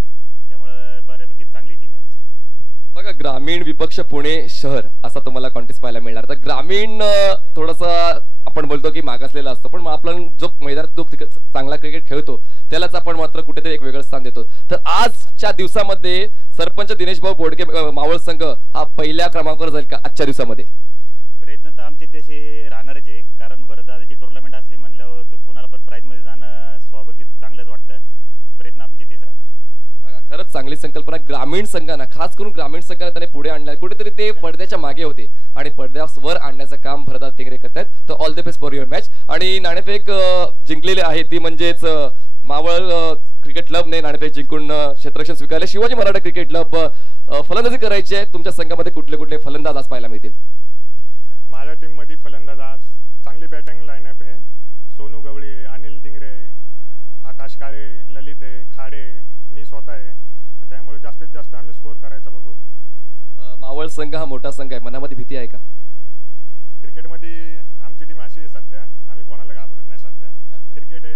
त्यामुळे बऱ्यापैकी चांगली टीम आहे आमची। बघा ग्रामीण विपक्ष पुणे शहर असा तुम्हाला कॉन्टेस्ट पाहायला मिळणार। तर ग्रामीण थोडंसं आपण बोलतो की मागासलेला असतो, पण आपण जो मैदानात जो चांगला क्रिकेट खेळतो त्यालाच आपण मात्र कुठेतरी एक वेगळं स्थान देतो। तर आजच्या दिवसामध्ये सरपंच दिनेश भाऊ बोडके मावळ संघ हा पहिल्या क्रमांकावर जाईल का आजच्या दिवसामध्ये? प्रयत्न तर आमचे तसे राहणारच आहे, कारण भरतदादाची टुर्नामेंट असली म्हणल्यावर कोणाला पण प्राइज मध्ये जाणं स्वाभाविक चांगलंच वाटतं। प्रयत्न आमचे तेच राहणार। बघा खरंच चांगली संकल्पना ग्रामीण संघांना, खास करून ग्रामीण संघाने त्याने पुढे आणलं। कुठेतरी ते पडद्याच्या मागे होते आणि पडद्यावर आणण्याचं काम भरतदादा टिंगरे करतात। तर all the best for your match. आणि नाणेफेक जिंकलेले आहे ती म्हणजेच मावळ क्रिकेट क्लबने नाणेफेक जिंकून क्षेत्ररक्षण स्वीकारले। शिवाजी मराठा क्रिकेट क्लब फलंदाजी करायची आहे। तुमच्या संघामध्ये कुठले कुठले फलंदाज आज पाहायला मिळतील? माझ्या टीम मध्ये फलंदाज आज चांगली बॅटिंग लाईनअप आहे। सोनू गवळी, अनिल टिंगरे, आकाश काळे, ललित आहे, खाडे, मी स्वतः आहे, त्यामुळे जास्तीत जास्त आम्ही स्कोर करायचा बघू। मावळ संघ हा मोठा संघ आहे, मनामध्ये भीती आहे का? क्रिकेटमध्ये आमची टीम अशी आहे सध्या, आम्ही कोणाला घाबरत नाही। सध्या क्रिकेट आहे,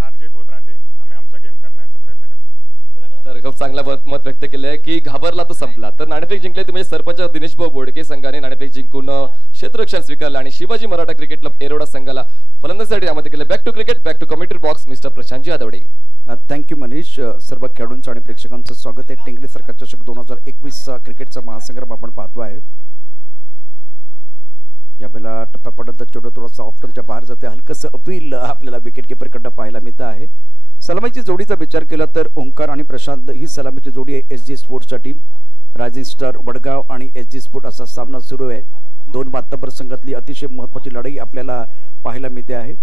हार जीत होत राहते, आम्ही आमचा गेम करण्याचा प्रयत्न करतो। तर खूप चांगला मत व्यक्त केलं आहे की घाबरला तो संपला। तर नाणेफेक जिंकले ते म्हणजे सरपंच दिनेश भाऊ बोडके संघाने नाणेफेक जिंकून क्षेत्ररक्षण स्वीकारलं आणि शिवाजी मराठा क्रिकेट क्लब एरोडा संघाला फलंदाजीसाठी आमंत्रित केलं। Back to cricket, back to commentary box mister Prashantji Adwade. Thank you Manish. सर्व खेळाडूंचं आणि प्रेक्षकांचं स्वागत आहे। टिंगरे सरकार चषक 2021 क्रिकेटचा महासंग्राम आपण पाहतो आहे। यावेळेला टप्प्यापर्यंत चेंडू थोडासा ऑफ स्टंपच्या बाहेर जाते, हलकंसं अपील आपल्याला विकेट किपरकडनं पाहायला मिळतं आहे। सलामीची जोडीचा विचार केला तर ओंकार आणि प्रशांत ही सलामीची जोडी आहे एसजी स्पोर्ट्सच्या टीम। रायझिंग स्टार वडगाव आणि एसजी स्पोर्ट असा सामना सुरू आहे। दोन मातबर संघातली अतिशय महत्त्वाची लढाई आपल्याला पाहायला मिळते आहे।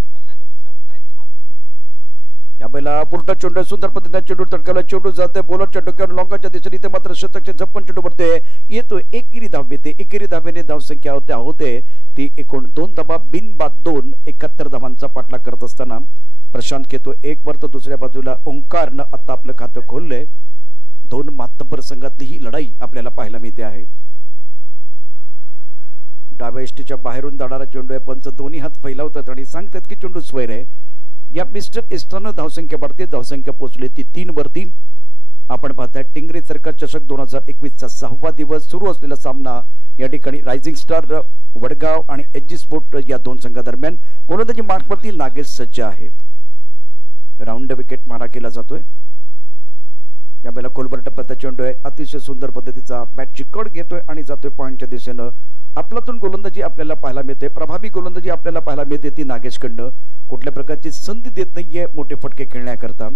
यावेळेला पुरटा चेंडू सुंदर पद्धतीने चेंडू तडकावला, चेंडू जाते बॉलरच्या डोक्यावर लॉंगाच्या दिशेने, ते मात्र शतकचे झप्पन चेंडू पडते, येतो एकेरी धाव मिळते। एकेरी धावेने धावसंख्या होते ती एकूण 2 धावा, बिनबाद 2, 71 धावांचा पाठलाग करत असताना प्रशांत घेतो 1 वर, तर दुसऱ्या बाजूला ओंकारनं आता आपलं खातं खोललंय। दोन मातबर संघातली ही लढाई आपल्याला पाहायला मिळते आहे। डाव्या एष्टीच्या बाहेरून जाणारा चेंडू आहे, पंच दोन्ही हात फैलावतात आणि सांगतात की चेंडू स्वैर आहे। या मिस्टर एस्ट्रानं धावसंख्या वाढते, धावसंख्या पोहोचली ती 3 वरती. आपण पाहताय टिंगरे सरकार चषक 2021चा 6वा दिवस सुरू असलेला सामना या ठिकाणी रायझिंग स्टार वडगाव आणि एचजी स्पोर्ट या दोन संघादरम्यान गोलंदाजी मार्कवरती नागेश सज्ज आहे. राऊंड विकेट मारा केला जातोय. यावेळेला कोलबर टप्प्याचा चेंडू आहे, अतिशय सुंदर पद्धतीचा बॅटची कड घेतोय आणि जातोय पॉइंटच्या दिशेनं. आपल्यातून गोलंदाजी आपल्याला पाहायला मिळते, प्रभावी गोलंदाजी आपल्याला पाहायला मिळते ती नागेशकडनं. कुठल्या प्रकारची संधी देत नाहीये मोठे फटके खेळण्याकरता.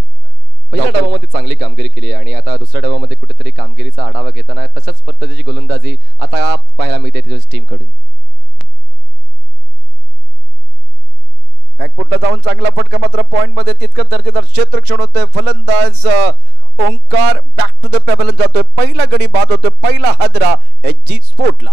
पहिल्या डावामध्ये चांगली कामगिरी केली आणि आता दुसऱ्या डावामध्ये कुठेतरी कामगिरीचा आढावा घेताना तशाच पद्धतीची गोलंदाजी आता पाहायला मिळते त्याच्या टीमकडून. बॅकफुटला जाऊन चांगला फटका, मात्र पॉइंट मध्ये तितकं दर्जेदार क्षेत्ररक्षण होतंय. फलंदाज ओंकार बॅक टू द पेबल जातोय. पहिला गडी बाद होतोय, पहिला हादरा एचजी स्पोर्टला.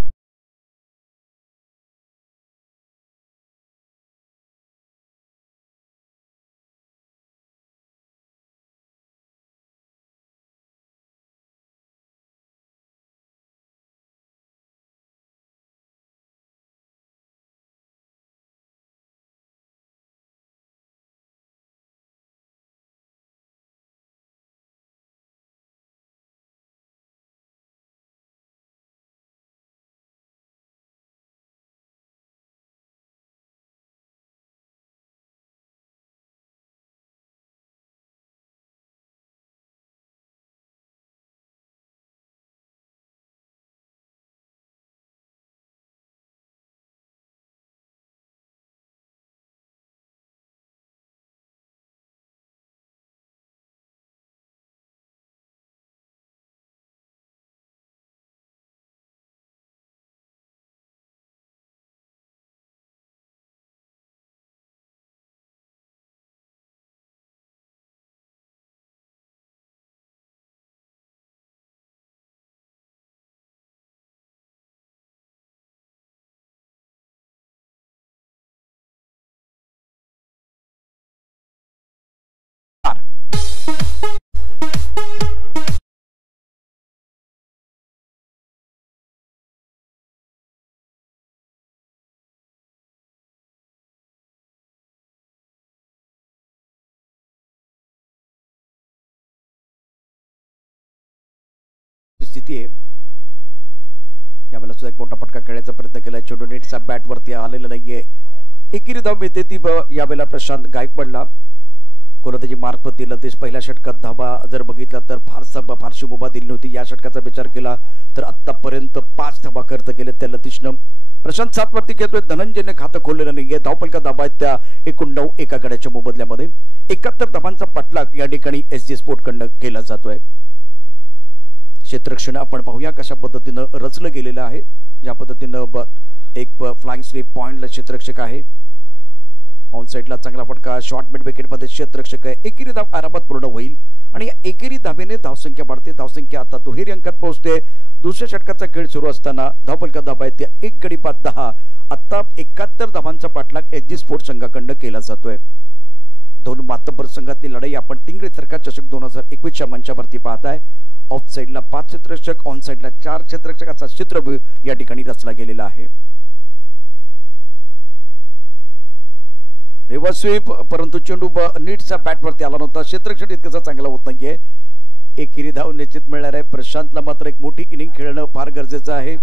स्थिती आहे. यावेळेला सुद्धा एक मोठा फटका खेळण्याचा प्रयत्न केला. चेंडू नेटचा बॅट वरती आलेला नाहीये. एकेरी धाव मिळते ती यावेळेला प्रशांत गायकवाडला. गोलंदाजी मार्फत लतीश पहिल्या षटकात धावा जर बघितला तर फारशी मुभा दिली नव्हती. या षटकाचा विचार केला तर आतापर्यंत 5 धावा खर्च केले त्या लतीशनं. प्रशांत 7 वरती खेळतोय. धनंजयने खातं खोललेलं नाहीये. धावफलका धावा आहेत त्या एकूण 9 एका गड्याच्या मोबदल्यामध्ये. 71 धावांचा पाठलाग या ठिकाणी एसजी स्पोर्ट कडनं केला जातोय. क्षेत्ररक्षण आपण पाहूया कशा पद्धतीनं रचलं गेलेलं आहे. ज्या पद्धतीनं एक फ्लाइंग स्वीप पॉइंटला क्षेत्ररक्षक आहे. ऑन साइडला चांगला फटका, शॉर्ट मिड विकेट मध्ये क्षेत्ररक्षक आहे. एकेरी धाव आरामात पूर्ण होईल आणि या एकेरी धावेने धावसंख्या वाढते. धावसंख्या आता दुहेरी अंकात पोहोचते. दुसऱ्या षटकाचा खेळ सुरू असताना धावफलका धावा आहेत त्या 1 गडी बाद 10. आता 71 धावांचा पाठलाग एचजी स्पोर्ट संघाकडनं केला जातोय. दोन मातब्बर संघातली लढाई आपण टिंगरे सरकार चषक 2021च्या मंचावरती पाहताय. ऑफ साइडला 5 क्षेत्ररक्षक, ऑन साइडला 4 क्षेत्ररक्षकाचा चित्रव्यूह या ठिकाणी रचला गेलेला आहे. रिव्हर्स स्वीप, परंतु चेंडू नीटचा बॅटवरती आला नव्हता. क्षेत्ररक्षण इतकंसा चांगला होत नाहीये. एकेरी धाव निश्चित मिळणार आहे. प्रशांतला मात्र एक मोठी इनिंग खेळणं फार गरजेचं आहे.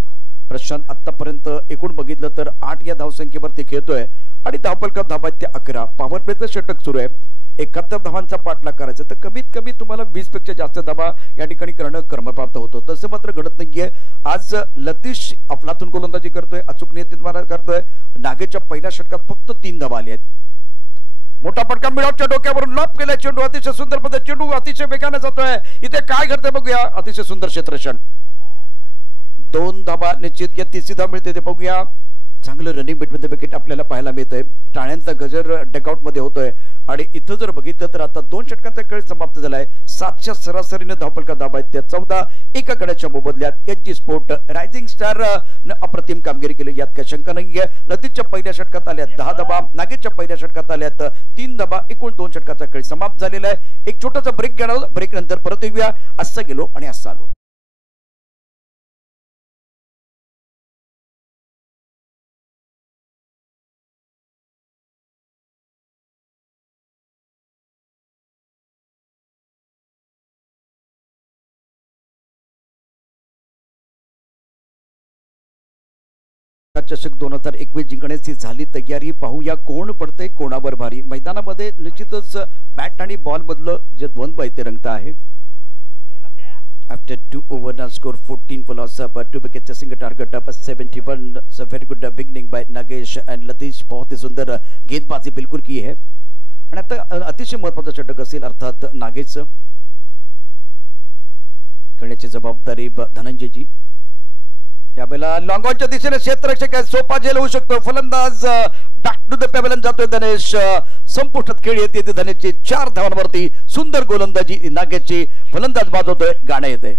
प्रशांत आतापर्यंत एकूण बघितलं तर 8 या धावसंख्येवरती खेळतोय आणि धावफलका धावा त्या 11. पॉवर प्लेचं षटक सुरू आहे. 71 धावांचा पाठलाग करायचा तर कमीत कमी तुम्हाला 20 पेक्षा जास्त धावा या ठिकाणी करणं क्रमप्राप्त होतं. तसं मात्र घडत नाहीये. आज लतीश अफलातून गोलंदाजी करतोय, अचूक नेतृत्व करतोय. नागेशच्या पहिल्या षटकात फक्त 3 धावा आल्या आहेत. मोठा फटका मिळवच्या डोक्यावरून लॉप केला. चेंडू अतिशय सुंदर पद्धत, चेंडू अतिशय वेगाने जातोय. इथे काय घडतंय बघूया. अतिशय सुंदर क्षेत्ररक्षण. 2 धावा निश्चित. या 3री धाव मिळते ते बघूया. चांगलं रनिंग बिटवीन द विकेट आपल्याला पाहायला मिळतंय. टाळ्यांचा गजर डकआउट मध्ये होतोय आणि इथं जर बघितलं तर आता 2 षटकांचा खेळ समाप्त झालाय. 7च्या सरासरीने धावफलका धावा आहेत त्या 14 एका गड्याच्या मोबदल्यात एचजी स्पोर्ट रायझिंग स्टार अप्रतिम कामगिरी केली. यात काही शंका नाहीये. लतीशच्या पहिल्या षटकात आल्या 10 धावा, नागेशच्या पहिल्या षटकात आल्यात 3 धावा. एकूण 2 षटकाचा खेळ समाप्त झालेला आहे. एक छोटासा ब्रेक घेणार. ब्रेक नंतर परत येऊया. असा गेलो आणि असा आलो. चषक 2021 जिंकण्याची झाली तयारी. पाहूया कोण पडते कोणावर भारी. मैदानामध्ये निश्चितच बॅट आणि बॉल मधलं जे द्वंद्व आहे ते रंगत आहे. After 2 overs, now score 14 for loss, but 2 wickets chasing a target up 71. So very good beginning by Nagesh and Latish. बहुत ही सुंदर गेंदबाजी बिल्कुल की है. आणि आता अतिशय महत्त्वाचं षटक असेल अर्थात नागेशचं. खेळण्याची जबाबदारी धनंजयची. यावेळेला लॉंग ऑनच्या दिशेने क्षेत्ररक्षक सोपा झेल होऊ शकतो. फलंदाज बॅक टू द पेव्हलियन जातोय धनेश. संपुष्टात खेळ येते धनेशची 4 धावांवरती. सुंदर गोलंदाजी नागेशची. फलंदाज बाद होतोय. गाणं येते.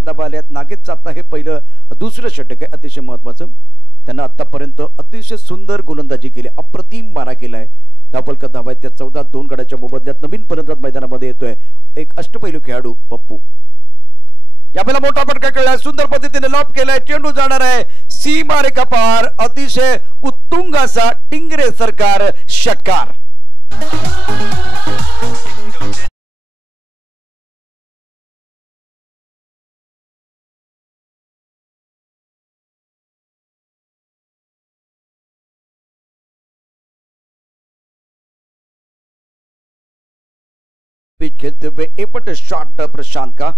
धावा आल्यात. नागेशचं आता हे पहिलं दुसरं षटक आहे अतिशय महत्त्वाचं. त्यांना आतापर्यंत अतिशय सुंदर गोलंदाजी केली. अप्रतिम मारा केलाय. धावफलक धावा आहेत त्या 14. 2 गड्याच्या मोबदल्यात नवीन फलंदाज मैदानामध्ये येतोय एक अष्टपैलू खेळाडू पप्पू. यावेळेला मोठा फटका खेळलाय. सुंदर पद्धतीने लॉप केलाय. चेंडू जाणार आहे सीमा रेखा पार. अतिशय उत्तुंग असा टिंगरे सरकार षटकार. खेलते हुए एपट शॉट प्रशांत का.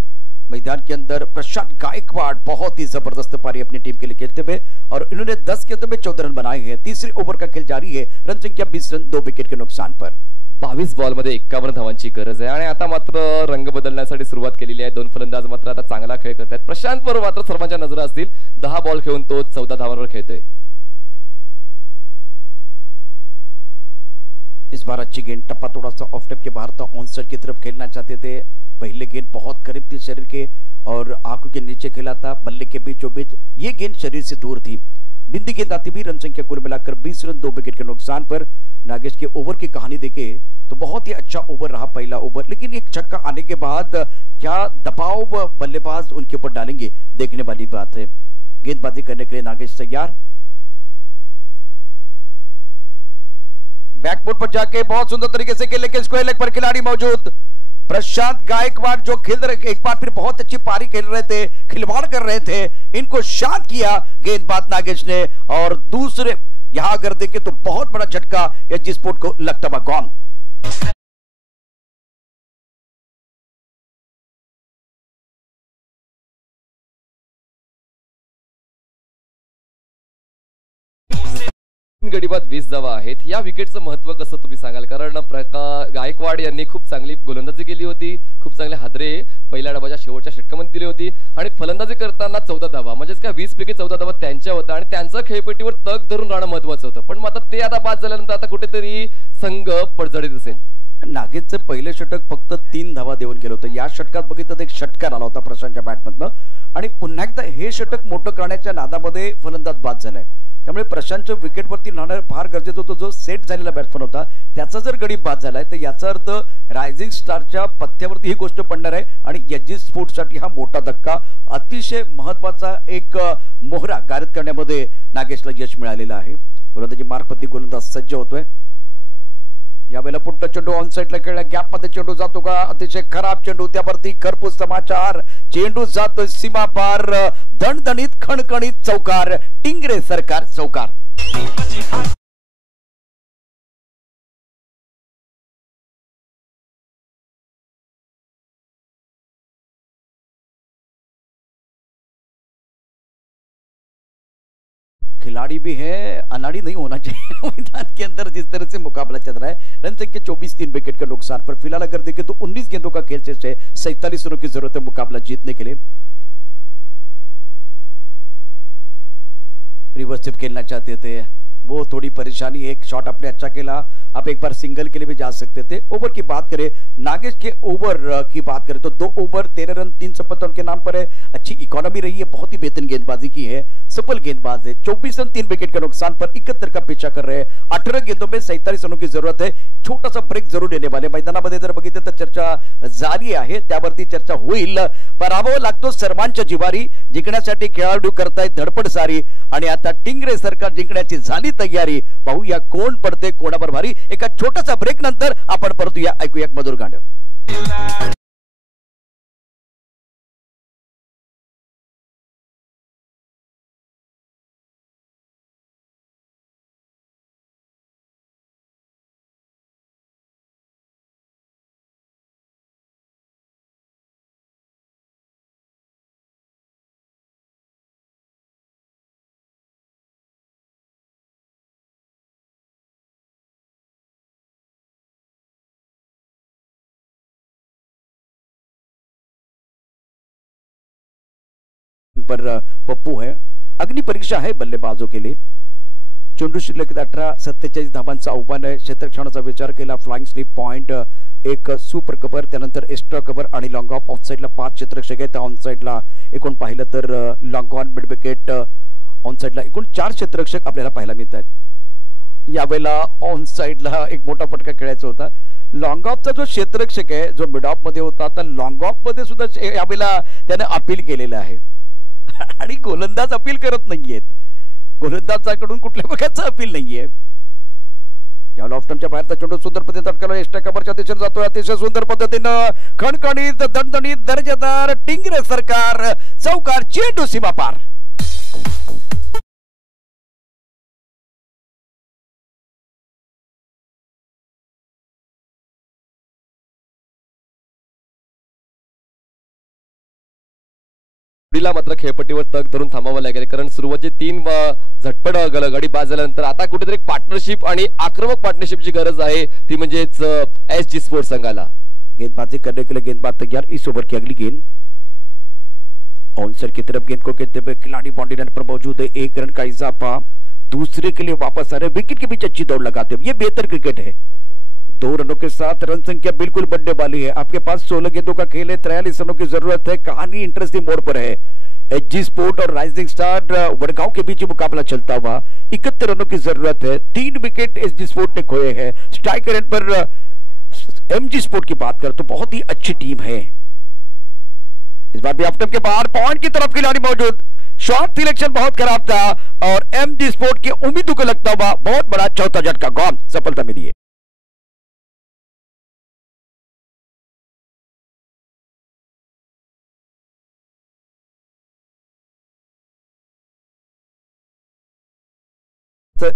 मैदान के अंदर प्रशांत गायकवाड़ बहुत ही जबरदस्त पारी अपनी टीम के लिए खेलते हुए और इन्होंने 10 गेंदों में 14 रन बनाए हैं. तीसरे ओवर का खेल जारी है. रन संख्या 20 रन 2 विकेट के नुकसान पर. 22 बॉल मध्ये 51 धावांची गरज आहे आणि आता मात्र रंग बदलण्यासाठी सुरुवात केलेली आहे. 2 फलंदाज मात्र आता चांगला खेळ करतात. प्रशांत बरोबर मात्र सर्वांच्या नजरा असतील. 10 बॉल खेळून तो 14 धावांवर खेळतोय. इस बार अच्छी गेंद. टप्पा थोड़ा सा ऑफ टेप के बाहर था. ऑन साइड की तरफ खेलना चाहते थे. पहले गेंद बहुत करीब थी शरीर के और आंखों के नीचे खेला था. बल्ले के बीचों बीच ये गेंद शरीर से दूर थी. बिंदी गेंद आती भी. रन संख्या कुल मिलाकर 20 रन 2 विकेट के नुकसान पर. नागेश के ओवर की कहानी देखे तो बहुत ही अच्छा ओवर रहा पहला ओवर. लेकिन एक छक्का आने के बाद क्या दबाव बल्लेबाज उनके ऊपर डालेंगे देखने वाली बात है. गेंदबाजी करने के लिए नागेश तैयार. बैकफुट पर जाके बहुत सुंदर तरीके से खेले के स्क्वायर लेग पर खिलाड़ी मौजूद. प्रशांत गायकवाड़ जो खेल रहे एक बार फिर बहुत अच्छी पारी खेल रहे थे. खिलवाड़ कर रहे थे. इनको शांत किया गेंदबाज नागेश ने. और दूसरे यहां अगर देखें तो बहुत बड़ा झटका एजी स्पोर्ट को लगता हुआ गॉन. गडी बाद 20 धावा आहेत. या विकेटचं महत्त्व कसं तुम्ही सांगाल? कारण गायकवाड यांनी खूप चांगली गोलंदाजी केली होती. खूप चांगले हादरे पहिल्या डावाच्या शेवटच्या षटकामध्ये दिली होती आणि फलंदाजी करताना 14 धावा म्हणजे काय 20 पैकी 14 धावा त्यांच्या होत्या आणि त्यांचं खेळपट्टीवर तग धरून राहणं महत्त्वाचं होतं. पण आता ते आता बाद झाल्यानंतर आता कुठेतरी संघ पडझडीत असेल. नागेशचं पहिलं षटक फक्त 3 धावा देऊन गेलं होतं. या षटकात बघितलं तर एक षटकार आला होता प्रशांतच्या बॅटमधनं आणि पुन्हा एकदा हे षटक मोठं करण्याच्या नादामध्ये फलंदाज बाद झालाय. त्यामुळे प्रशांतच्या विकेटवरती राहणं फार गरजेचं होतं. जो सेट झालेला बॅट्समन होता त्याचा जर गडी बाद झालाय तर याचा अर्थ रायझिंग स्टारच्या पथ्यावरती ही गोष्ट पडणार आहे आणि एजी स्पोर्ट्ससाठी हा मोठा धक्का. अतिशय महत्त्वाचा एक मोहरा गारद करण्यामध्ये नागेशला यश मिळालेलं आहे. गोलंदाजी मार्गपत्ती गोलंदाज सज्ज होतोय. यावेळेला पुट्ट चेंडू ऑन साइडला खेळला. गॅप मध्ये चेंडू जातो का? अतिशय खराब चेंडू. त्यावरती खरपूस समाचार. चेंडू जातो सीमा पार. दणदणीत खणखणीत चौकार. टिंगरे सरकार चौकार. खिलाड़ी भी है, अनाड़ी नहीं होना चाहिए मैदान के अंदर जिस तरह से मुकाबला चल रहा है. रन संख्या 24 3 विकेट के नुकसान पर. फिलहाल अगर देखें तो 19 गेंदों का खेल शेष है. 47 रनों की जरूरत है मुकाबला जीतने के लिए. रिवर्स स्विप खेलना चाहते थे वो थोड़ी परेशानी, एक शॉट आपने अच्छा खेला, आप एक बार सिंगल के लिए भी जा सकते थे। ओवर की बात करें, नागेश के ओवर की बात करें तो 2 ओवर 13 रन 3 सफलता उनके नाम पर है। अच्छी इकोनॉमी रही है, बहुत ही बेहतरीन गेंदबाजी की है, सफल गेंदबाज है। 24 रन 3 विकेट के नुकसान पर 71 का पीछा कर रहे हैं। 18 गेंदों में 47 रनों की जरूरत है। छोटा सा ब्रेक जरूर देने वाले। मैदानामध्ये जर बघितलं तर चर्चा जारी आहे, त्यावरती चर्चा होईल। पराभव लागतो सर्वांच्या जिवारी, जिंकण्यासाठी खेळाडू करतायत धडपड सारी आणि आता टिंगरे सरकार जिंकण्याची झाली तयारी। पाहूया कोण पडते कोणावर भारी। एका छोटासा ब्रेक नंतर आपण परतूया, ऐकूया एक मधुर गाणं। पर पप्पू है। अग्नि परीक्षा है बल्लेबाजों के लिए। चेंडू शिल्लक 18-47 धावांचं आव्हान आहे। क्षेत्ररक्षणाचा विचार केला, फ्लाइंग स्लिप पॉइंट, एक सुपर कव्हर, त्यानंतर एक्स्ट्रा कव्हर आणि लॉंग ऑफ। ऑफ साइडला 5 क्षेत्ररक्षक आहेत, ऑन साइडला एकूण पाहिलं तर long on, mid wicket, on साइडला एकूण 4 क्षेत्ररक्षक आपल्याला पाहायला मिळतात। यावेळेला ऑन साइडला एक मोठा फटका खेळायचा होता। लॉंग ऑफचा जो क्षेत्ररक्षक आहे, जो मिड ऑफ मध्ये होता, आता लॉंग ऑफ मध्ये सुद्धा यावेळेला त्याने अपील केलेलं आहे आणि गोलंदाज अपील करत नाहीयेत। गोलंदाजाकडून कुठल्या प्रकारचं अपील नाहीये। या लॉफ्टमच्या बाहेरचा चेंडू सुंदर पद्धतीने तटकाला एक्स्ट्रा कव्हरच्या दिशेने जातोय। अतिशय सुंदर पद्धतीने खणखणीत दणदणीत दर्जेदार टिंगरे सरकार चौकार, चेंडू सीमा पार। मात्र खेळपट्टीवर तग धरून थांबावं लागेल, कारण सुरुवातीचे 3 झटपट गडी बाद झाल्यानंतर आता कुठेतरी एक पार्टनरशिप आणि आक्रमक पार्टनरशिपची गरज आहे, ती म्हणजेच एसजी स्पोर्ट्स संघाला। गेंदबाजी करने के लिए गेंदबाज तैयार। इस ओवर की अगली गेंद ऑनसाइड की तरफ गेंद को खेलते हुए खिलाड़ी बाउंड्री लाइन पर मौजूद है। 1 रन का इजाफा, दूसरे के लिए वापस आ रहे, विकेट के बीच अच्छी दौड़ लगाते हुए। ये बेहतर क्रिकेट है। 2 रनों के साथ रन संख्या बिल्कुल बढ़ने वाली है। आपके पास 16 गेंदों का खेल है, 43 रनों की जरूरत है। कहानी इंटरेस्टिंग मोड़ पर है। एचजी स्पोर्ट और राइजिंग स्टार वडगांव के बीच मुकाबला चलता हुआ। 71 रनों की जरूरत है। 3 विकेट एचजी स्पोर्ट ने खोए हैं। स्ट्राइकर एंड पर एमजी स्पोर्ट की बात करें तो बहुत ही अच्छी टीम है। इस बार भी ऑफ के बाहर पॉइंट की तरफ खिलाड़ी मौजूद। शॉट सिलेक्शन बहुत खराब था और एमजी स्पोर्ट की उम्मीदों को लगता हुआ बहुत बड़ा चौथा झटका, गॉन, सफलता मिली है।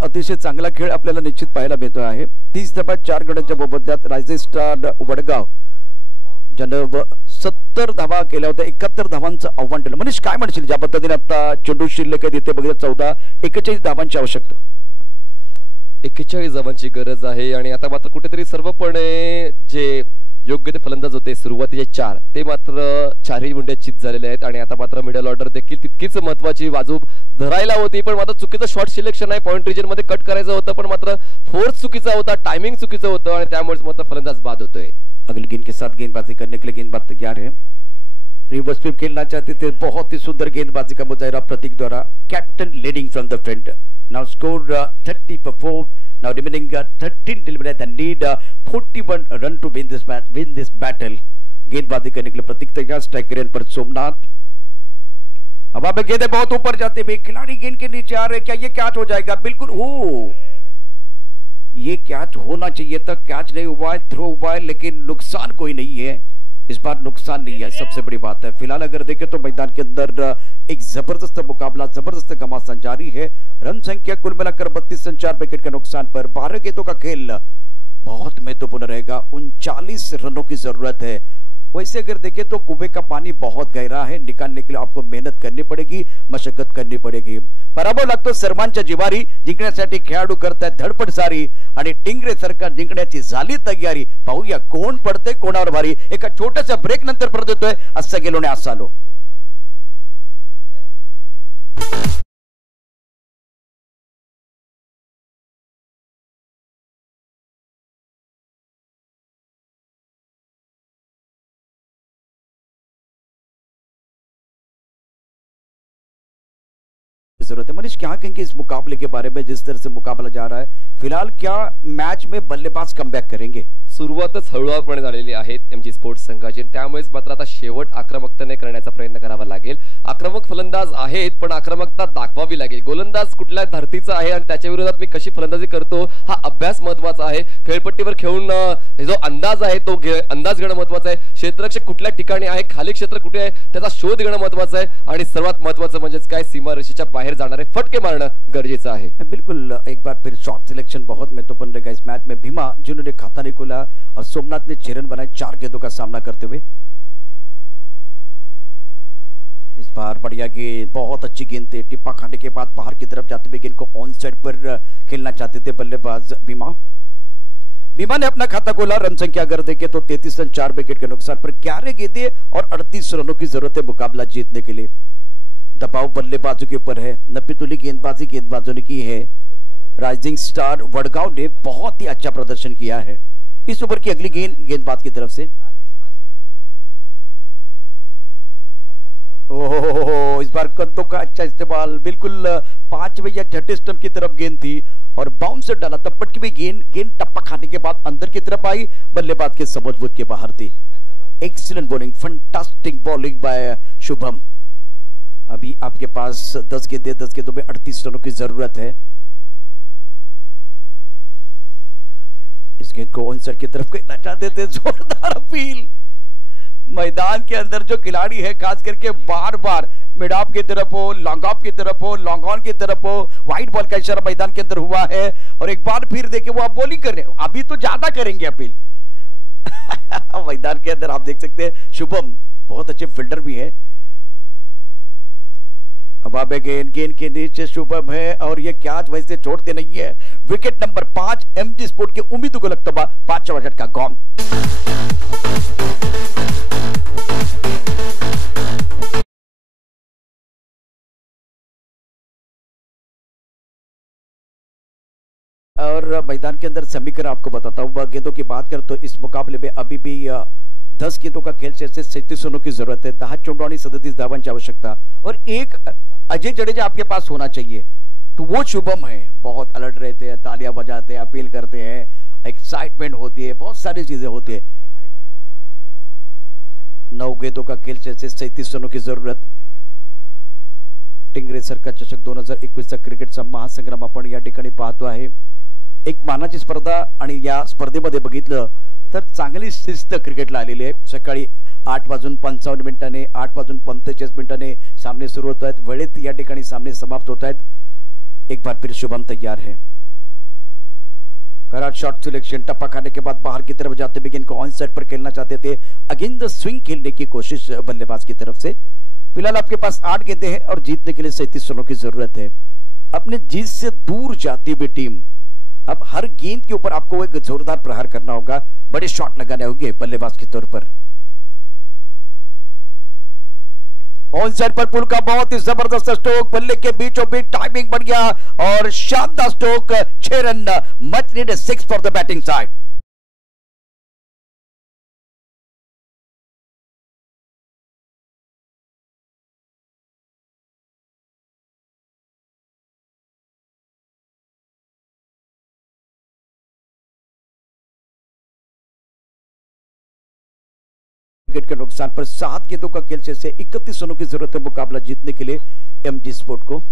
अतिशय चांगला खेळ आपल्याला निश्चित पाहायला मिळतो आहे। 30 धावा 4 गड्यांच्या मोबदल्यात रायझिंग स्टार वडगाव ज्यानं 70 धावा केल्या होत्या, 71 धावांचं आव्हान दिलं। मनीष काय म्हणशील ज्या पद्धतीने आता चेंडू शिल्लक आहे तिथे बघितलं 14, 41 धावांची आवश्यकता, 41 धावांची गरज आहे आणि आता मात्र कुठेतरी सर्वपणे जे योग्य ते फलंदाज होते सुरुवातीचे 4 ते मात्र 4ही गुंड्या चित झालेले आहेत आणि आता मात्र मिडल ऑर्डर देखील तितकीच महत्त्वाची बाजू धरायला होती, पण मात्र चुकीचं शॉट सिलेक्शन आहे। पॉइंट रिजन मध्ये कट करायचं होतं पण मात्र फोर्स चुकीचा होता, टाइमिंग चुकीचं होतं आणि त्यामुळे मात्र फलंदाज बाद होतोय। अगली गेंद के साथ गेंदबाजी करने के लिए गेंदबाज तैयार है। रिवर्स स्वीप खेलना चाहते थे, बहुत ही सुंदर गेंदबाजी का मुजाहिरा प्रतीक द्वारा। Captain leading from the front. Now score 30 for 4। Now remaining 13 delivered and need 41 run to win this battle। गेंदबाजी करने के लिए प्रतीक तैयार। स्ट्राइकर एंड पर सोमनाथ। हवा में गेंदें बहुत ऊपर जाते हुए, खिलाड़ी गेंद के नीचे आ रहे, क्या ये कैच हो जाएगा? बिल्कुल हो, ये कैच होना चाहिए था, कैच नहीं हुआ है, थ्रो हुआ है, लेकिन नुकसान कोई नहीं है। इस बार नुकसान नहीं है, सबसे बड़ी बात है। फिलहाल अगर देखें तो मैदान के अंदर एक जबरदस्त मुकाबला, जबरदस्त घमासान जारी है। रन संख्या कुल मिलाकर 32 रन 4 विकेट के नुकसान पर। 12 गेंदों का खेल बहुत महत्वपूर्ण रहेगा। 39 रनों की जरूरत है। वैसे अगर देखें तो कुएं का पानी बहुत गहरा है, निकालने के लिए आपको मेहनत करनी पड़ेगी, मशक्कत करनी पड़ेगी। पराभव लागतो सर्वांच्या जिवारी, जिंकण्यासाठी खेळाडू करतायत धडपड सारी आणि टिंगरे सरकार जिंकण्याची झाली तयारी। पाहूया कोण पडते कोणावर भारी। एका छोट्याशा ब्रेक नंतर परत येतोय अस्सा गेलो ने असा आलो। जरूरत है। मनीष, क्या कहेंगे इस मुकाबले के बारे में, जिस तरह से मुकाबला जा रहा है फिलहाल, क्या मैच में बल्लेबाज कमबॅक करेंगे? सुरुवातच हळूहळूपणे झालेली आहे एमजी स्पोर्ट्स संघाची, त्यामुळेच मात्र आता शेवट आक्रमकतेने करण्याचा प्रयत्न करावा लागेल। आक्रमक फलंदाज आहेत पण आक्रमकता दाखवावी लागेल। गोलंदाज कुठल्या धर्तीचा आहे आणि त्याच्या विरोधात मी कशी फलंदाजी करतो हा अभ्यास महत्त्वाचा आहे। खेळपट्टीवर खेळून जो अंदाज आहे तो अंदाज घेणं महत्त्वाचं आहे। क्षेत्ररक्षक कुठल्या ठिकाणी आहे, खाली क्षेत्र कुठे आहे त्याचा शोध घेणं महत्त्वाचं आहे आणि सर्वात महत्त्वाचं म्हणजे काय सीमारेषेच्या बाहेर जाणारे फटके मारणं गरजेचं आहे। बिल्कुल, एक बार फिर शॉट सिलेक्शन बहुत महत्वपूर्ण रहेगा इस मैच में। भीमा जिन्होंने खाता नहीं खोला और सोमनाथ ने 6 रन बनाए 4 गेंदों का सामना करते हुए। इस बार बढ़िया गेंद, बहुत अच्छी गेंद थी। टिप्पा खाने के बाद बाहर की तरफ जाते हुए गेंद को ऑन साइड पर खेलना चाहते थे बल्लेबाज भीमा ने अपना खाता खोला। रन संख्या अगर देखें तो 33 रन 4 विकेट के नुकसान पर 11 गेंदें और 38 रनों की जरूरत है मुकाबला जीतने के लिए। दबाव बल्लेबाजों के ऊपर है। 90 तुली गेंदबाजी गेंदबाजों ने की है। राइजिंग स्टार वडगांव ने बहुत ही अच्छा प्रदर्शन किया है। इस ओवर की अगली गेंद गेंदबाज की तरफ से। ओहो, इस बार कंधों का अच्छा इस्तेमाल, बिल्कुल 5वें या 6ठे स्टंप की तरफ गेंद थी और बाउंसर डाला, तब पटकी भी गेंद टप्पा खाने के बाद अंदर की तरफ आई, बल्लेबाज के समझबूझ के बाहर थी। Excellent bowling, fantastic bowling bye Shubham. अभी आपके पास 10 गेंदें, 10 गेंदों में 38 रनों की जरूरत है। इस गेंद को ऑन साइड की तरफ खेलना चाहते थे। जोरदार अपील। मैदान के अंदर जो खिलाड़ी है, खास करके बार बार मिड ऑफ की तरफ हो, लॉन्ग ऑफ की तरफ हो, लॉन्ग ऑन की तरफ हो, वाइड बॉल का इशारा मैदान के अंदर हुआ है और एक बार फिर देखिए वो आप बॉलिंग कर रहे हैं। अभी तो ज्यादा करेंगे अपील। मैदान के अंदर आप देख सकते हैं शुभम बहुत अच्छे फील्डर भी है। अब आप गेंद के नीचे शुभम है और ये कैच वैसे छोड़ते नहीं है। विकेट नंबर 5 एमजी स्पोर्ट के उम्मीदों को लगता 5वां झटका गॉन। और मैदान के अंदर समीकरण आपको बताता हूं। गेंदों की बात करें तो इस मुकाबले में अभी भी 10 गेंदों का खेल से 37 रनों की जरूरत है। 10 चेंडू 37 धावांची आवश्यकता और एक अजय जडेजा आपके पास होना चाहिए। तो वो शुभम है, बहुत अलर्ट रहते हैं, तालियां बजाते हैं, अपील करते हैं, एक्साइटमेंट होती है, बहुत सारी चीजें होती है। 9 गेंदों का खेल से 37 रनों की जरूरत। टिंगरे सरकार चषक 2021 क्रिकेटचा महासंग्राम आपण या ठिकाणी पाहतो आहे। एक मानाची स्पर्धा आणि या स्पर्धेमध्ये बघितलं तर चांगली शिस्त क्रिकेटला आलेली आहे। सकाळी 8:55 8:45 सामने सुरू होत आहेत। वेळेत या ठिकाणी सामने समाप्त होत आहेत। एक बार फिर शुभम तैयार है। करार शॉट सिलेक्शन, टप्पा खाने के बाद बाहर की तरफ जाते हुए गेंद को ऑन साइड पर खेलना चाहते थे। अगेन द स्विंग खेलने की कोशिश बल्लेबाज की तरफ से। फिलहाल आपके पास 8 गेंदें हैं और जीतने के लिए 37 रनों की जरूरत है। अपने जीत से दूर जाती हुई टीम, अब हर गेंद के ऊपर आपको एक जोरदार प्रहार करना होगा, बड़े शॉट लगाने होंगे बल्लेबाज के तौर पर। ऑन साइड पर पुल का बहुत ही जबरदस्त स्ट्रोक, बल्ले के बीचों बीच टाइमिंग बढ़िया और शानदार स्ट्रोक। 6 run, much need 6 for the batting side. Wicket के नुकसान पर 7 गेंदों का खेल से 31 रनों की जरूरत है मुकाबला जीतने के लिए एमजी स्पोर्ट को।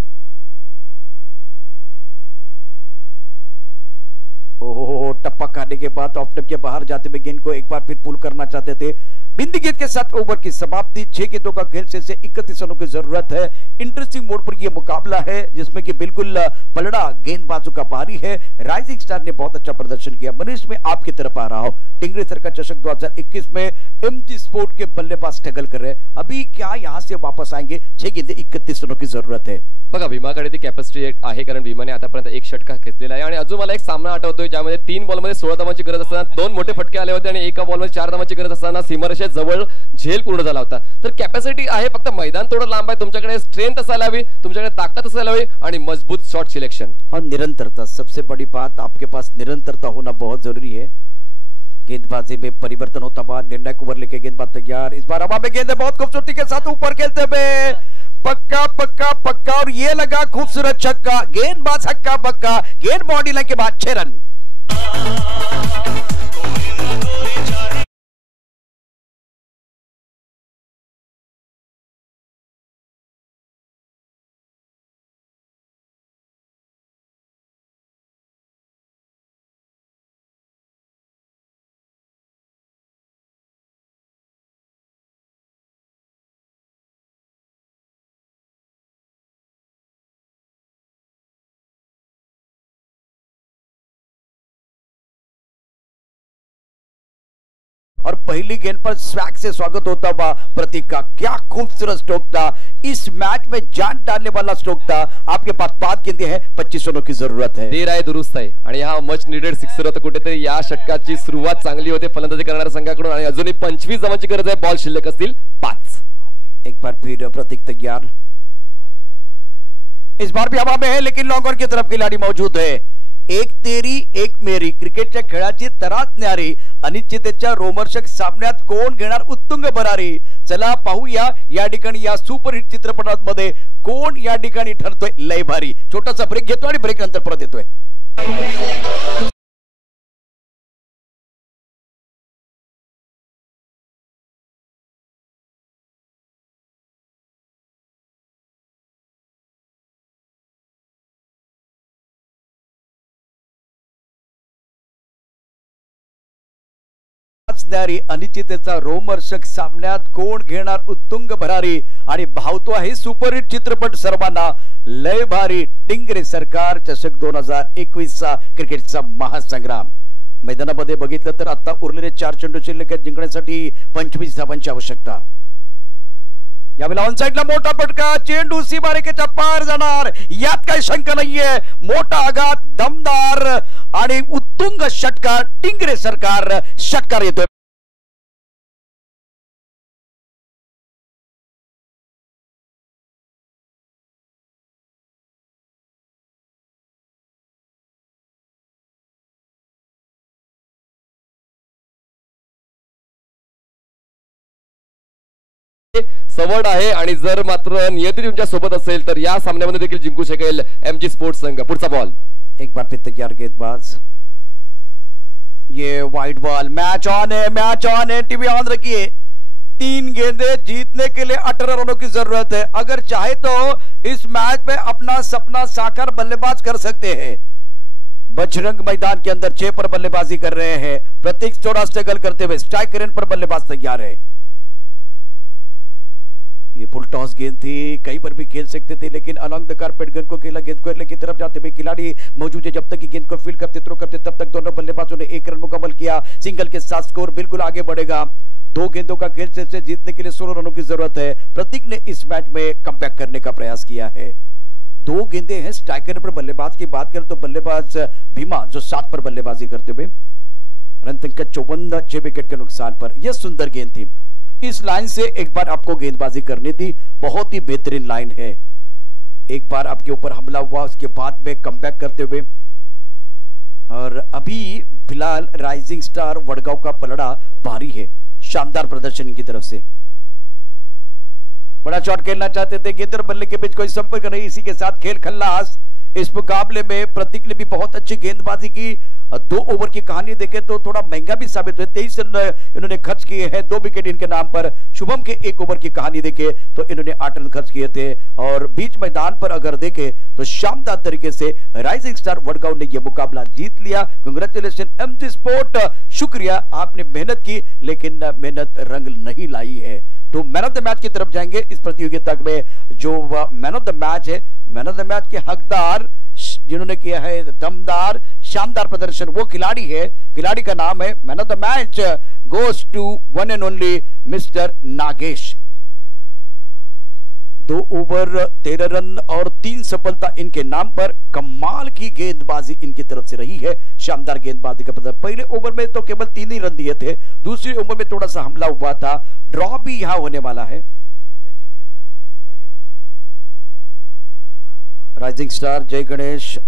ओहो, टप्पा खाने के बाद ऑफ स्टंप के बाहर जाते हुए गेंद को एक बार फिर पुल करना चाहते थे। बिंदी गेंद के साथ ओवर की समाप्ति। 6 गेंदों का खेल से 31 रनों की जरूरत है। इंटरेस्टिंग मोड पर यह मुकाबला है जिसमें कि बिल्कुल पलड़ा गेंदबाजों का भारी है। राइजिंग स्टार ने बहुत अच्छा प्रदर्शन किया। मनीष, में आपकी तरफ आ रहा हूं। टिंगरे सरकार चषक 2021 में एमजी स्पोर्ट के बल्लेबाज स्ट्रगल कर रहे हैं। अभी क्या यहां से वापस आएंगे? 6 गेंदें 31 रनों की जरूरत है। बघा भीमाकडे ती कॅपॅसिटी आहे कारण भीमाने आतापर्यंत 1 षटका घेतलेला आहे आणि अजून मला एक सामना आठवतोय ज्यामध्ये 3 बॉलमध्ये 16 धावांची गरज असताना 2 मोठे फटके आले होते आणि एका बॉलमध्ये 4 धावांची गरज असताना सीमारेषे जवळ झेल पूर्ण झाला होता। तर कॅपॅसिटी आहे, फक्त मैदान थोडं लांब आहे। तुमच्याकडे स्ट्रेंथ असायला हवी, तुमच्याकडे ताकद असायला हवी आणि मजबूत शॉट सिलेक्शन और निरंतरता। सबसे बड़ी बात, आपके पास निरंतरता होना बहुत जरूरी है। गेंदबाजी में परिवर्तन होता हुआ निर्णायक ओवर लेके गेंदबाज तैयार। इस बार हवा में गेंद बहुत खूबसूरती के साथ ऊपर खेलते हुए पक्का पक्का पक्का और ये लगा खूबसूरत छक्का, गेंदबाज हक्का बक्का, गेंद बॉडी लाइन के बाद 6 रन। और पहली गेंद पर स्वैग से स्वागत होता हुआ प्रतीक का, क्या खूबसूरत स्ट्रोक था। इस मैच में जान डालने वाला स्ट्रोक था। आपके पास 5 गेंदें हैं, 25 रनों की जरूरत है। देर आहे दुरुस्त आहे आणि हा मच निडेड सिक्सर होता। कुठेतरी या षटकाची सुरुवात चांगली होते फलंदाजी करणाऱ्या संघाकडून आणि अजूनही 25 धावांची गरज आहे। बॉल शिल्लक असतील 5। एक बार फिर प्रतीक तैयार, इस बार भी हवा में है लेकिन लॉन्ग ऑन की तरफ खिलाड़ी मौजूद है। एक तेरी एक मेरी क्रिकेटच्या खेळाची तरात न्यारी अनिश्चिततेच्या रोमर्षक सामन्यात कोण घेणार उत्तुंग भरारी। चला पाहूया या ठिकाणी या सुपरहिट चित्रपटांमध्ये कोण या ठिकाणी ठरतोय लय भारी। छोटासा ब्रेक घेतो आणि ब्रेक नंतर परत येतोय। अनिश्चिततेचा रोमर्षक सामन्यात कोण घेणार उत्तुंग भरारी आणि भावतो आहे सुपरहिट चित्रपट सर्वांना लय भारी। टिंगरे सरकार चषक 2021 चा क्रिकेटचा महासंग्राम। मैदानामध्ये बघितलं तर आता उरलेले 4 चेंडू शिल्लक आहेत जिंकण्यासाठी 25 धावांची आवश्यकता। यावेळेला ऑन साइडला मोठा पटका, चेंडू सीमारेषेच्या पार जाणार यात काही शंका नाहीये। मोठा आघात, दमदार आणि उत्तुंग षटकार, टिंगरे सरकार षटकार येतोय। सवड आहे आणि जर मात्र नियती तुमच्या सोबत असेल तर या सामन्यामध्ये देखील जिंकू शकेल एमजी स्पोर्ट्स संघ। पुढचा बॉल एक बार फिर तैयार गेंदबाज, ये वाइड बॉल, मैच ऑन है, टीवी ऑन रखिए। 3 गेंदें जीतने के लिए 18 रनों की जरूरत है। अगर चाहे तो इस मैच में अपना सपना साकार बल्लेबाज कर सकते हैं। बजरंग मैदान के अंदर 6 पर बल्लेबाजी कर रहे हैं। प्रतीक चौड़ा स्ट्रगल करते हुए स्ट्राइक रेन पर बल्लेबाज तैयार है। ये फुल टॉस गेंद थी, कहीं पर भी खेल सकते थे लेकिन अलॉन्ग द कारपेट गेंद को खेला। गेंद को एरिया की तरफ जाते हुए खिलाड़ी मौजूद है। जब तक कि गेंद को फील्ड करते थ्रो करते तब तक दोनों बल्लेबाजों ने 1 रन मुकम्मल किया। सिंगल के साथ स्कोर बिल्कुल आगे बढ़ेगा। 2 गेंदों का खेल से जीतने के लिए 16 रनों की जरूरत है। प्रतीक ने इस मैच में कमबैक करने का प्रयास किया है। 2 गेंदें हैं। स्ट्राइकर पर बल्लेबाज की बात करें तो बल्लेबाज भीमा जो 7 पर बल्लेबाजी करते हुए, रन संख्या 54, 6 विकेट के नुकसान पर। यह सुंदर गेंद थी। इस लाइन से एक बार आपको गेंदबाजी करनी थी। बहुत ही बेहतरीन लाइन है। एक बार आपके ऊपर हमला हुआ, उसके बाद में कमबैक करते हुए, और अभी फिलहाल राइजिंग स्टार वडगांव का पलड़ा भारी है। शानदार प्रदर्शन इनकी तरफ से। बड़ा शॉट खेलना चाहते थे, गेंद और बल्ले के बीच कोई संपर्क नहीं। इसी के साथ खेल खल्लास। इस मुकाबले में प्रतीक ने भी बहुत अच्छी गेंदबाजी की। 2 ओवर की कहानी देखें तो थोड़ा महंगा भी साबित हुए। 23 रन इन्होंने खर्च किए हैं, 2 विकेट इनके नाम पर। शुभम के 1 ओवर की कहानी देखें तो इन्होंने 8 रन खर्च किए थे। और बीच मैदान पर अगर देखें तो शानदार तरीके से राइजिंग स्टार वडगांव ने यह मुकाबला जीत लिया। कांग्रेचुलेशन एमजी स्पोर्ट, शुक्रिया, आपने मेहनत की लेकिन मेहनत रंग नहीं लाई है। तो मैन ऑफ द मैच की तरफ जाएंगे इस प्रतियोगिता में। जो मैन ऑफ द मैच है, मैन ऑफ द मैच के हकदार जिन्होंने किया है दमदार शानदार प्रदर्शन, वो खिलाड़ी है। खिलाड़ी का नाम है man of the match goes to one and only mister Nagesh. 2 over 13 run और 3 सफलता इनके नाम पर। कमाल की गेंदबाजी इनकी तरफ से रही है। शानदार गेंदबाजी का प्रदर्शन। पहले ओवर में तो केवल 3 ही रन दिए थे, दूसरे ओवर में थोड़ा सा हमला हुआ था। ड्रॉ भी यहां होने वाला है। राइजिंग स्टार जय गणेश